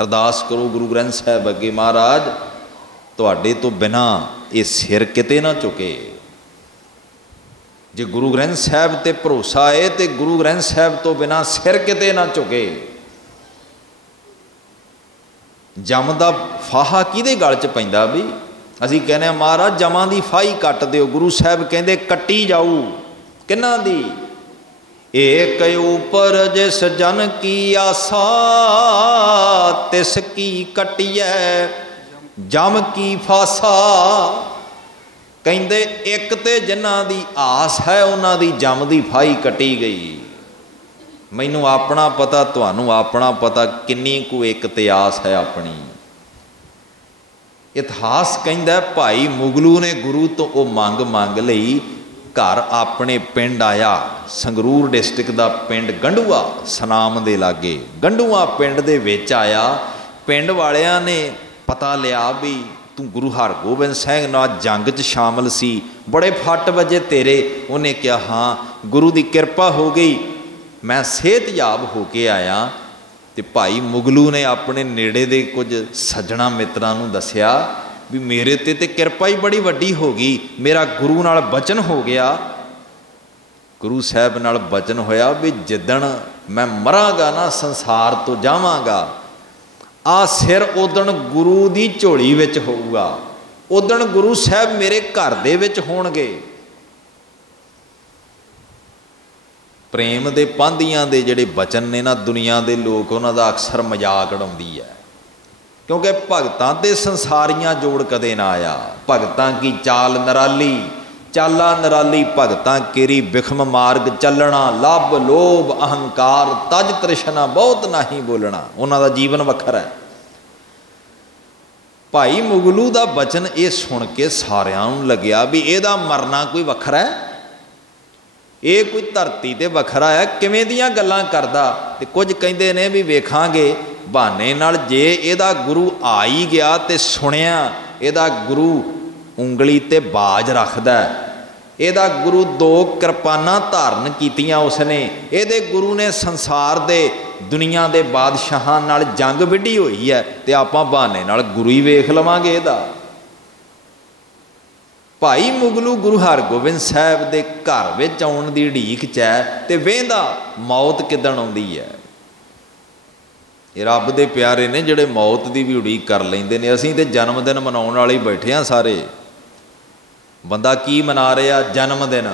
ਅਰਦਾਸ ਕਰੋ ਗੁਰੂ ਗ੍ਰੰਥ ਸਾਹਿਬ ਅੱਗੇ, ਮਹਾਰਾਜ ਤੁਹਾਡੇ ਤੋਂ ਬਿਨਾਂ ਇਹ ਸਿਰ ਕਿਤੇ ਨਾ ਝੁਕੇ। ਜੇ ਗੁਰੂ ਗ੍ਰੰਥ ਸਾਹਿਬ ਤੇ ਭਰੋਸਾ ਹੈ ਤੇ ਗੁਰੂ ਗ੍ਰੰਥ ਸਾਹਿਬ ਤੋਂ ਬਿਨਾਂ ਸਿਰ ਕਿਤੇ ਨਾ ਝੁਕੇ। ਜਮ ਦਾ ਫਾਹਾ ਕਿਹਦੇ ਗਲ 'ਚ ਪੈਂਦਾ ਵੀ? ਅਸੀਂ ਕਹਿੰਦੇ ਹਾਂ ਮਹਾਰਾਜ ਜਮਾਂ ਦੀ ਫਾਹੀ ਕੱਟ ਦਿਓ। ਗੁਰੂ ਸਾਹਿਬ ਕਹਿੰਦੇ ਕੱਟੀ ਜਾਊ। ਕਿਹਨਾਂ ਦੀ? ਏਕ ਉਪਰ ਜਿਸ ਜਨ ਕੀ ਆਸਾ, ਤਿਸ ਕੀ ਕੱਟੀਐ ਜਮ ਕੀ ਫਾਸਾ। ਕਹਿੰਦੇ ਇੱਕ ਤੇ ਜਿਨ੍ਹਾਂ ਦੀ ਆਸ ਹੈ ਉਹਨਾਂ ਦੀ ਜਮ ਦੀ ਫਾਹੀ ਕੱਟੀ ਗਈ। ਮੈਨੂੰ ਆਪਣਾ ਪਤਾ, ਤੁਹਾਨੂੰ ਆਪਣਾ ਪਤਾ, ਕਿੰਨੀ ਕੁ ਇੱਕ ਤੇ ਆਸ ਹੈ ਆਪਣੀ। ਇਤਿਹਾਸ ਕਹਿੰਦਾ ਭਾਈ ਮੁਗਲੂ ਨੇ ਗੁਰੂ ਤੋਂ ਉਹ ਮੰਗ ਲਈ। ਘਰ ਆਪਣੇ ਪਿੰਡ ਆਇਆ, ਸੰਗਰੂਰ ਡਿਸਟ੍ਰਿਕਟ ਦਾ ਪਿੰਡ ਗੰਡੂਆ, ਸਨਾਮ ਦੇ ਲਾਗੇ ਗੰਡੂਆ ਪਿੰਡ ਦੇ ਵਿੱਚ ਆਇਆ। ਪਿੰਡ ਵਾਲਿਆਂ ਨੇ ਪਤਾ ਲਿਆ ਵੀ ਤੂੰ ਗੁਰੂ ਹਰਗੋਬਿੰਦ ਸਿੰਘ ਨਾਲ ਜੰਗ 'ਚ ਸ਼ਾਮਲ ਸੀ, ਬੜੇ ਫੱਟ ਵੱਜੇ ਤੇਰੇ। ਉਹਨੇ ਕਿਹਾ ਹਾਂ ਗੁਰੂ ਦੀ ਕਿਰਪਾ ਹੋ ਗਈ, ਮੈਂ ਸਿਹਤਯਾਬ ਹੋ ਕੇ ਆਇਆ। ਤੇ ਭਾਈ ਮੁਗਲੂ ਨੇ ਆਪਣੇ ਨੇੜੇ ਦੇ ਕੁਝ ਸੱਜਣਾ ਮਿੱਤਰਾਂ ਨੂੰ ਦੱਸਿਆ ਵੀ ਮੇਰੇ ਤੇ ਕਿਰਪਾ ਹੀ ਬੜੀ ਵੱਡੀ ਹੋ ਗਈ, ਮੇਰਾ ਗੁਰੂ ਨਾਲ ਬਚਨ ਹੋ ਗਿਆ। ਗੁਰੂ ਸਾਹਿਬ ਨਾਲ ਬਚਨ ਹੋਇਆ ਵੀ ਜਿੱਦਣ ਮੈਂ ਮਰਾਂਗਾ ਨਾ, ਸੰਸਾਰ ਤੋਂ ਜਾਵਾਂਗਾ, ਆ ਸਿਰ ਉਦਣ ਗੁਰੂ ਦੀ ਝੋਲੀ ਵਿੱਚ ਹੋਊਗਾ, ਉਦਣ ਗੁਰੂ ਸਾਹਿਬ ਮੇਰੇ ਘਰ ਦੇ ਵਿੱਚ ਹੋਣਗੇ। ਪ੍ਰੇਮ ਦੇ ਪਾਂਧੀਆਂ ਦੇ ਜਿਹੜੇ ਬਚਨ ਨੇ ਨਾ, ਦੁਨੀਆ ਦੇ ਲੋਕ ਉਹਨਾਂ ਦਾ ਅਕਸਰ ਮਜ਼ਾਕ ਉਡਾਉਂਦੀ ਹੈ, ਕਿਉਂਕਿ ਭਗਤਾਂ ਤੇ ਸੰਸਾਰੀਆਂ ਜੋੜ ਕਦੇ ਨਾ ਆਇਆ। ਭਗਤਾਂ ਕੀ ਚਾਲ ਨਿਰਾਲੀ, ਚਾਲਾ ਨਿਰਾਲੀ ਭਗਤਾਂ ਕੇਰੀ ਬਿਖਮ ਮਾਰਗ ਚੱਲਣਾ, ਲੱਭ ਲੋਭ ਅਹੰਕਾਰ ਤਜ ਤ੍ਰਿਸ਼ਨਾ ਬਹੁਤ ਨਹੀਂ ਬੋਲਣਾ। ਉਹਨਾਂ ਦਾ ਜੀਵਨ ਵੱਖਰਾ ਹੈ। ਭਾਈ ਮੁਗਲੂ ਦਾ ਬਚਨ ਇਹ ਸੁਣ ਕੇ ਸਾਰਿਆਂ ਨੂੰ ਲੱਗਿਆ ਵੀ ਇਹਦਾ ਮਰਨਾ ਕੋਈ ਵੱਖਰਾ ਹੈ, ਇਹ ਕੋਈ ਧਰਤੀ ਤੇ ਵੱਖਰਾ ਹੈ, ਕਿਵੇਂ ਦੀਆਂ ਗੱਲਾਂ ਕਰਦਾ। ਤੇ ਕੁਝ ਕਹਿੰਦੇ ਨੇ ਵੀ ਵੇਖਾਂਗੇ ਬਹਾਨੇ ਨਾਲ, ਜੇ ਇਹਦਾ ਗੁਰੂ ਆ ਹੀ ਗਿਆ ਤੇ ਸੁਣਿਆ ਇਹਦਾ ਗੁਰੂ ਉਂਗਲੀ ਤੇ ਬਾਜ ਰੱਖਦਾ, ਇਹਦਾ ਗੁਰੂ 2 ਕਿਰਪਾਨਾਂ ਧਾਰਨ ਕੀਤੀਆਂ ਉਸਨੇ, ਇਹਦੇ ਗੁਰੂ ਨੇ ਸੰਸਾਰ ਦੇ ਦੁਨੀਆ ਦੇ ਬਾਦਸ਼ਾਹਾਂ ਨਾਲ ਜੰਗ ਵਿੱਢੀ ਹੋਈ ਹੈ, ਤੇ ਆਪਾਂ ਬਹਾਨੇ ਨਾਲ ਗੁਰੂ ਹੀ ਵੇਖ ਲਵਾਂਗੇ ਇਹਦਾ। भाई मुगलू गुरु हरगोबिंद साहब के घर विच आउण दी उड़ीक च है ते वेंदा मौत किदण आउंदी है। ये रब दे प्यारे ने जिहड़े मौत की भी उड़ीक कर लेंदे ने। असीं ते जन्म दिन मनाउण वाले ही बैठे हाँ सारे। बंदा की मना रहा जन्मदिन।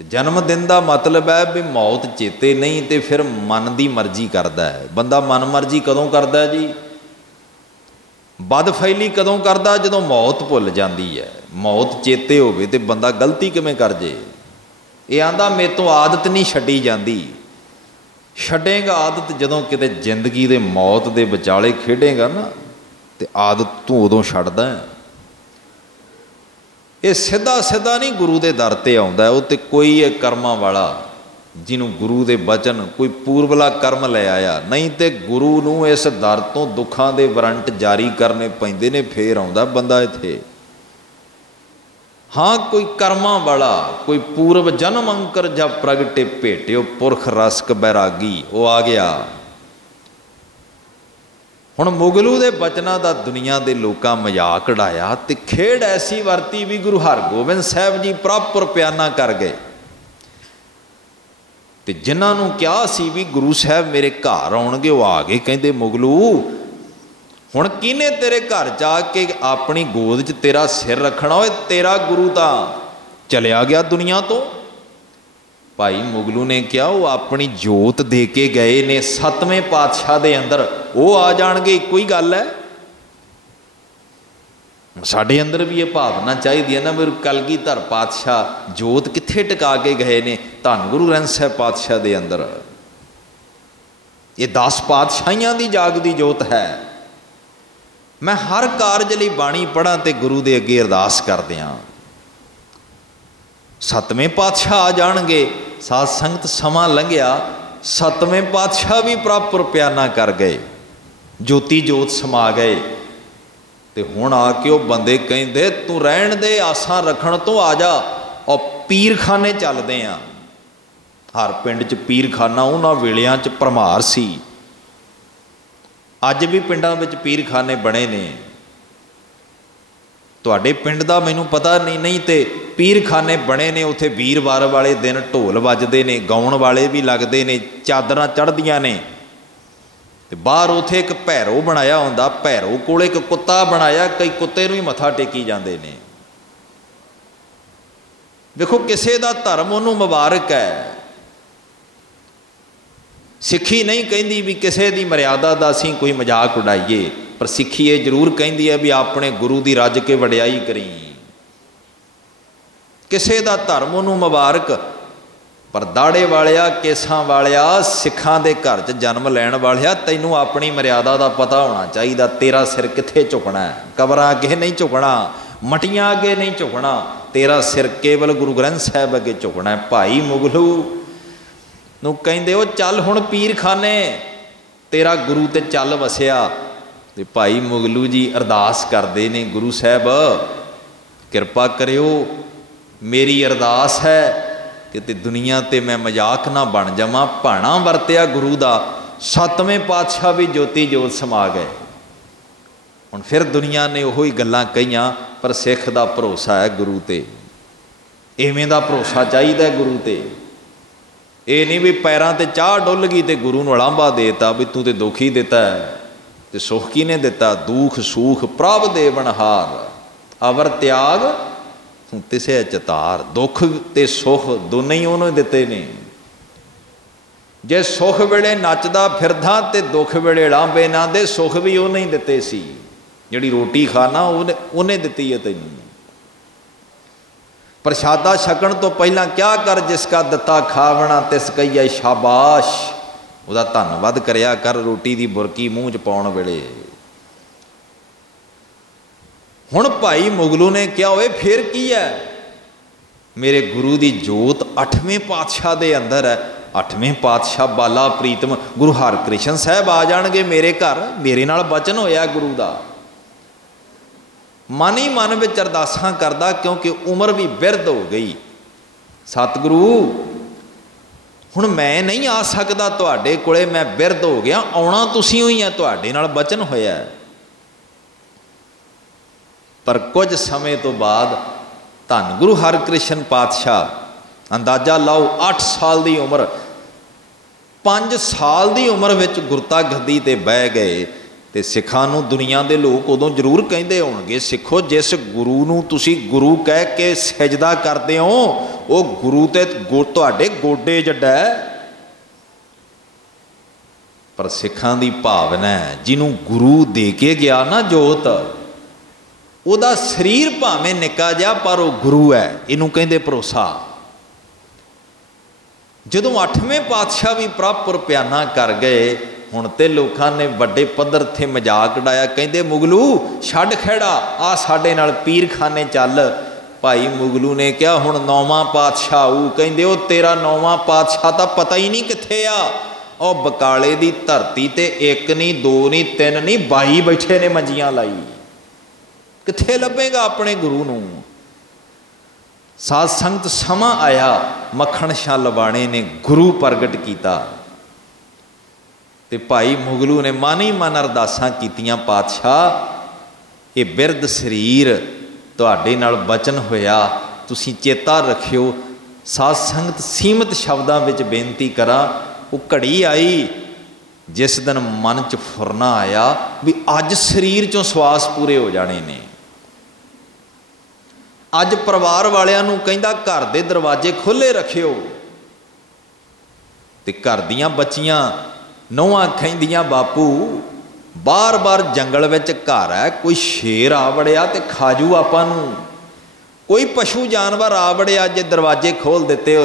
जन्मदिन का मतलब है भी मौत चेते नहीं तो फिर मन की मर्जी करता है। बंदा मन मर्जी कदों करता है जी? बदफैली कदों करता? जदों मौत भुल जाती है। मौत चेते होवे ते बंदा गलती किवें कर जे? ये आंदा मेरे तो आदत नहीं छड्डी जाती। छड्डेगा आदत जदों किते जिंदगी दे मौत दे विचाले खेडेगा ना तो आदत तू उदों छड्डदा है। ये सीधा सीधा नहीं गुरु के दर ते आउंदा। वो तो कोई है कर्मां वाला जिन्हों गुरु के बचन कोई पूर्वला कर्म ले आया, नहीं तो गुरु नूं इस दर तो दुखां दे वारंट जारी करने पैंदे ने फिर आउंदा बंदा इत्थे। हाँ कोई कर्मां वाला कोई पूर्व जन्म अंकर जब प्रगटे भेटियो पुरख रसक बैरागी वो आ गया। हुण मुगलू दे बचनां दा दुनिया दे लोकां मजाक उड़ाया ते खेड़ ऐसी वरती भी गुरु हरगोबिंद साहब जी प्रॉपर प्याना कर गए। ते जिन्हां नूं कहा सी भी गुरु साहब मेरे घर आउणगे वो आ गए। कहंदे मुगलू हुण किने तेरे घर जाके अपनी गोद च तेरा सिर रखना? होए तेरा गुरु तां चलिया गया दुनिया तो। भाई मुगलू ने कहा वो अपनी जोत दे के गए ने 7वें पातशाह दे अंदर, वो आ जाणगे इक्को ही गल है। साडे अंदर भी ये भावना चाहिए है ना मेरे कलगीधर पातशाह जोत कित्थे टिका के गए ने? धन गुरु ग्रंथ साहिब पातशाह दे अंदर ये 10 पातशाहियां दी जागदी जोत है। मैं हर कारज लई बाणी पढ़ा ते गुरु दे अगे अरदास करदियां 7वें पातशाह आ जाणगे। साध संगत समा लंघिया 7वें पातशाह भी प्रॉपर प्याना कर गए, ज्योति जोत समा गए। ते हुण आके वो बंदे कहंदे तू रहण दे आसां रखण तो आ जा और पीरखाने चलदे आ। हर पिंड च पीरखाना उन्हां वेलियां च भरमार सी। अज भी पिंडां विच पीरखाने बने ने। तुहाडे पिंड दा मैनूं पता नहीं ते पीरखाने बने ने। उत्थे वीरवार वाले दिन ढोल वजदे ने, गाउण वाले भी लगदे ने, चादरां चढ़दियां ने। ते बाहर उत्थे एक भैरो बनाया हुंदा, भैरो कोल एक कुत्ता बनाया, कई कुत्ते नूं ही मत्था टेकी जांदे ने। देखो किसे दा धर्म उहनूं मुबारक है। सिक्खी नहीं कहती भी किसी की मर्यादा का असीं कोई मजाक उड़ाइए, पर सिक्खी ये जरूर कहती है भी अपने गुरु की रज के वडियाई करी। किसी का धर्म उन्होंने मुबारक, पर दाड़े वालिया केसां वालिया सिखां दे घर च जन्म लैण वालिया तैनूं अपनी मर्यादा का पता होना चाहिए। तेरा सिर कित्थे झुकना है? कबरां अगे नहीं झुकना, मटियां अगे नहीं झुकना, तेरा सिर केवल गुरु ग्रंथ साहिब अगे झुकना है। भाई मुगलू नूं कहंदे ओ चल हुण पीरखाने, तेरा गुरु ते चल वसिया। ते भाई मुगलू जी अरदास करदे ने, गुरु साहब किरपा करियो, मेरी अरदास है कि ते दुनिया ते मैं मजाक ना बन जावां। भाणा वरतिया गुरु दा, 7वें पातशाह भी ज्योति जोत समा गए। हुण फिर दुनिया ने ओही गल्लां कहीआं, पर सिख दा भरोसा है गुरु ते। इवें दा भरोसा चाहिदा गुरु ते। ये नहीं भी पैरां ते चाह डुल गई तो गुरु नूं अलांभा देता भी तू तो दुख ही देता है, तो सुख किने दिता? दुख सुख प्रभ देवनहार, अवर त्याग तू तिसे चतार। दुख ते सुख दोनों ही उन्होंने दिते ने। जे सुख वेले नचदा फिरदा ते दुख वेले लांभे ना दे, सुख भी उन्हें ही दिते सी। जिहड़ी रोटी खाना उन्हें दिती है तैनूं। प्रशादा छकण तो पहला क्या कर, जिसका दत्ता खावना तिस कहिए शाबाश। उहदा धन्नवाद करिया कर रोटी की बुरकी मूँह च पाउण वेले। हुण भाई मुगलू ने क्या होए फिर की है? मेरे गुरु की जोत 8वें पातशाह दे अंदर है। 8वें पातशाह बाला प्रीतम गुरु हरकृष्ण साहब आ जाणगे मेरे घर। मेरे नाल बचन होया गुरु का। मन ही मन में अरदासां करदा, क्योंकि उम्र भी बिरध हो गई। सतगुरु हुण मैं नहीं आ सकदा तुहाडे कोले, मैं बिरध हो गया, आउणा तुसीं ही है, तुहाडे नाल बचन होया। पर कुछ समय तो बाद धन गुरु हरकृष्ण पातशाह अंदाजा लाओ 8 साल की उम्र 5 साल की उम्र विच गुरता गद्दी ते बह गए। तो सिखां नूं दुनिया के लोग उदों जरूर कहिंदे होणगे, सिखो जिस गुरु नूं तुसीं गुरु कह के सजदा करदे हो वो गुरु ते तुहाडे गोडे जड्डा है। पर सिखां दी भावना है जिन्हों गुरु दे के गया ना जोत, उहदा शरीर भावें निक्का जिहा पर वो गुरु है, इनू कहिंदे भरोसा। जदों 8वें पातशाह भी प्रॉपर प्याना कर गए, हुण ते लोकां ने वड्डे पद्धर ते मजाक उड़ाया, कहिंदे मुगलू छड्ड खैड़ा आ साडे नाल पीरखाने चल। भाई मुगलू ने कहा हुण 9वां पातशाह आऊ, कहिंदे ओ तेरा 9वां पातशाह तां पता ही नहीं कित्थे आ। और बकाले दी धरती ते 1 नहीं 2 नहीं 3 नहीं 22 बैठे ने मंजियां लाई, कित्थे लभेगा अपने गुरु नूं। साध संगत समा आया, मक्खण शाह लवाणे ने गुरु प्रगट किया। ते भाई मुगलू ने मन ही मन अरदासां कीतियां, पातशाह ये बिरध शरीर तुहाडे नाल बचन होया, तुसीं चेता रखियो। साध संगत सीमित शब्दां विच बेनती करा, वो घड़ी आई जिस दिन मन च फुरना आया भी अज शरीर चों श्वास पूरे हो जाने ने। अज परिवार वालियां नूं कहिंदा घर दे दरवाजे खुले रखियो, ते घर दियां बच्चियां नौहां कहिंदियां बापू बार बार जंगल विच घर है, कोई शेर आ वड़िया ते खाजू आपां नूं, कोई पशु जानवर आ वड़िया जे दरवाजे खोल दिते।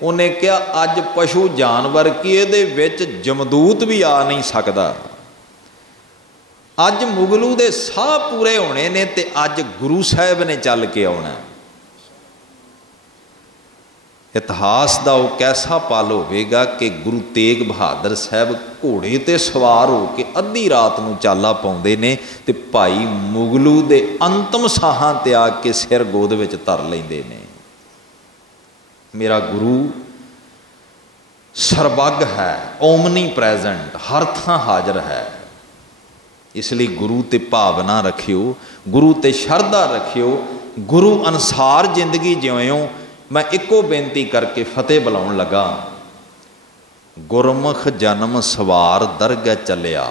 उन्हें कहा अज पशु जानवर की इहदे विच जमदूत भी आ नहीं सकता। अज मुगलू दे साह पूरे होने ने ते अज गुरु साहब ने चल के आना। इतिहास का वो कैसा पल होवेगा कि गुरु तेग बहादुर साहब घोड़े ते सवार हो के अद्धी रात नूं चाला पाउंदे ने ते भाई मुगलू दे अंतिम साहां ते आके सिर गोद विच धर लैंदे ने। मेरा गुरु सर्वग है, ओमनी प्रेजेंट, हर थां हाजिर है। इसलिए गुरु ते भावना रखियो, गुरु ते शरधा रखियो, गुरु अनुसार जिंदगी जियो। मैं एको बेनती करके फतेह बुलाउण लगा, गुरमुख जन्म सवार दरगह चलिया।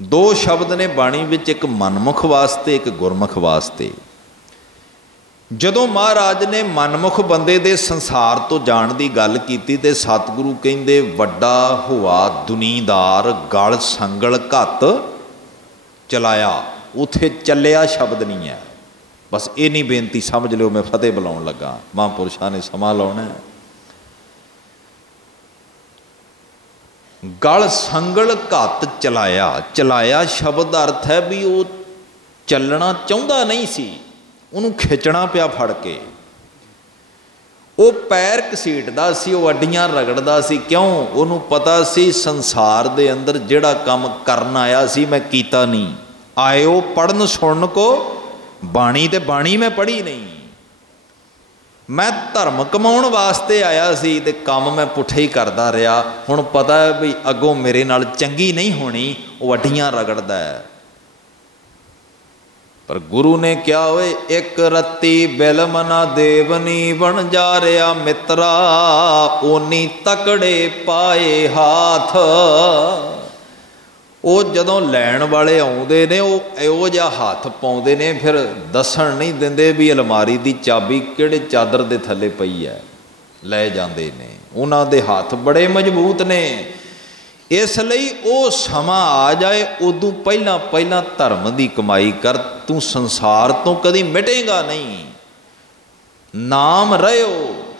2 शब्द ने बाणी विच, एक मनमुख वास्ते एक गुरमुख वास्ते। जदों महाराज ने मनमुख बंदे दे संसार तो जाण दी गल कीती ते सतगुरु कहिंदे वड्डा हुआ दुनीदार गल संगल घत चलाया। उथे चलिया शब्द नहीं है, बस ये नहीं बेनती समझ लो। मैं फतेह बुलाउण लगा, महापुरुषां ने समा लाउणा है। गल संगल घत चलाया, चलाया शब्द अर्थ है भी वो चलना चाहुंदा नहीं सी, उन्होंने खिंचना पिया फड़ के। वो पैर घसीटदा सी, वो अड्डियां रगड़दा सी, क्यों? उन्होंने पता सी संसार दे अंदर जिहड़ा काम करन आया सी मैं कीता नहीं। आए वो पढ़न सुनन को, बाणी ते बाणी मैं पढ़ी नहीं। मैं धर्म कमाउण वास्ते आया सी ते काम मैं पुठा ही करदा रहा। हुण पता है भी अगों मेरे नाल चंगी नहीं होनी, वो अड्डियां रगड़दा है। पर गुरु ने क्या होए, एक रत्ती बिलम ना देवनी बन जा रहा मित्रा, ओनी तकड़े पाए हाथ। वो जदों लैण वाले आउंदे ने वो इहो जिहा हत्थ पाउंदे ने, फिर दसण नहीं दिंदे भी अलमारी दी चाबी किहड़े चादर दे थल्ले पई है, लै जांदे ने। उन्हां दे हत्थ बड़े मजबूत ने। इसलिए वो समा आ जाए उदों पहला पहला धर्म की कमाई कर, तू संसार तो कदी मिटेगा नहीं। नाम रहो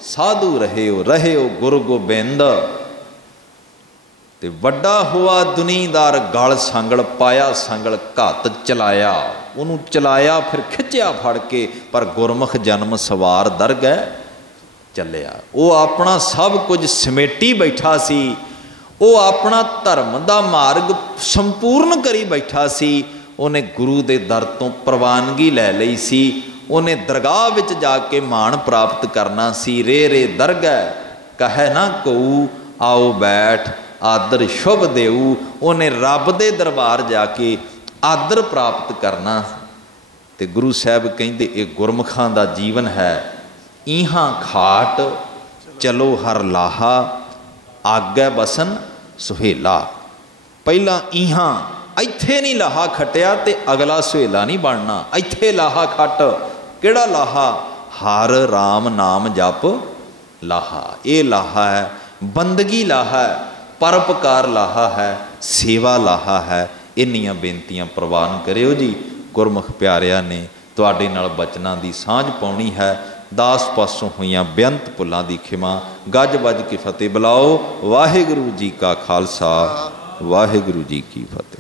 साधु रहे गुरु गोबिंद। ते वड्डा हुआ दुनीदार गल संगल पाया, संगल घत चलाया। उन्होंने चलाया फिर खिंचिया फड़ के, पर गुरमुख जन्म सवार दरगह चलिया। वो अपना सब कुछ समेटी बैठा सी, वो अपना धर्म का मार्ग संपूर्ण करी बैठा सी। उन्हें गुरु के दर तो प्रवानगी लै लई सी। उन्हें दरगाह विच जाके मान प्राप्त करना सी। रे दरगह कहे ना कऊ, आओ बैठ आदर शुभ देऊ। उन्हें रब दे दरबार जाके आदर प्राप्त करना। तो गुरु साहब कहते ये गुरमुखां दा जीवन है। इहां खाट चलो हर लाहा, आगे बसन सुहेला। पहला इहां इत्थे नहीं लाहा खटिया तो अगला सुहेला नहीं बनना। इत्थे लाहा खट, केड़ा लाहा? हर राम नाम जप लाहा। ये लाहा है, बंदगी लाहा है, परोपकार लाहा है, सेवा लाहा है। इन्नियां बेनतियां प्रवान करियो जी। गुरमुख प्यारिया ने तुहाडे नाल बचनां दी सांझ पाउणी है। दास पासों हुईयां बेअंत भुलां दी खिमा। गज बज के फतेह बुलाओ। वाहिगुरू जी का खालसा, वाहिगुरू जी की फतेह।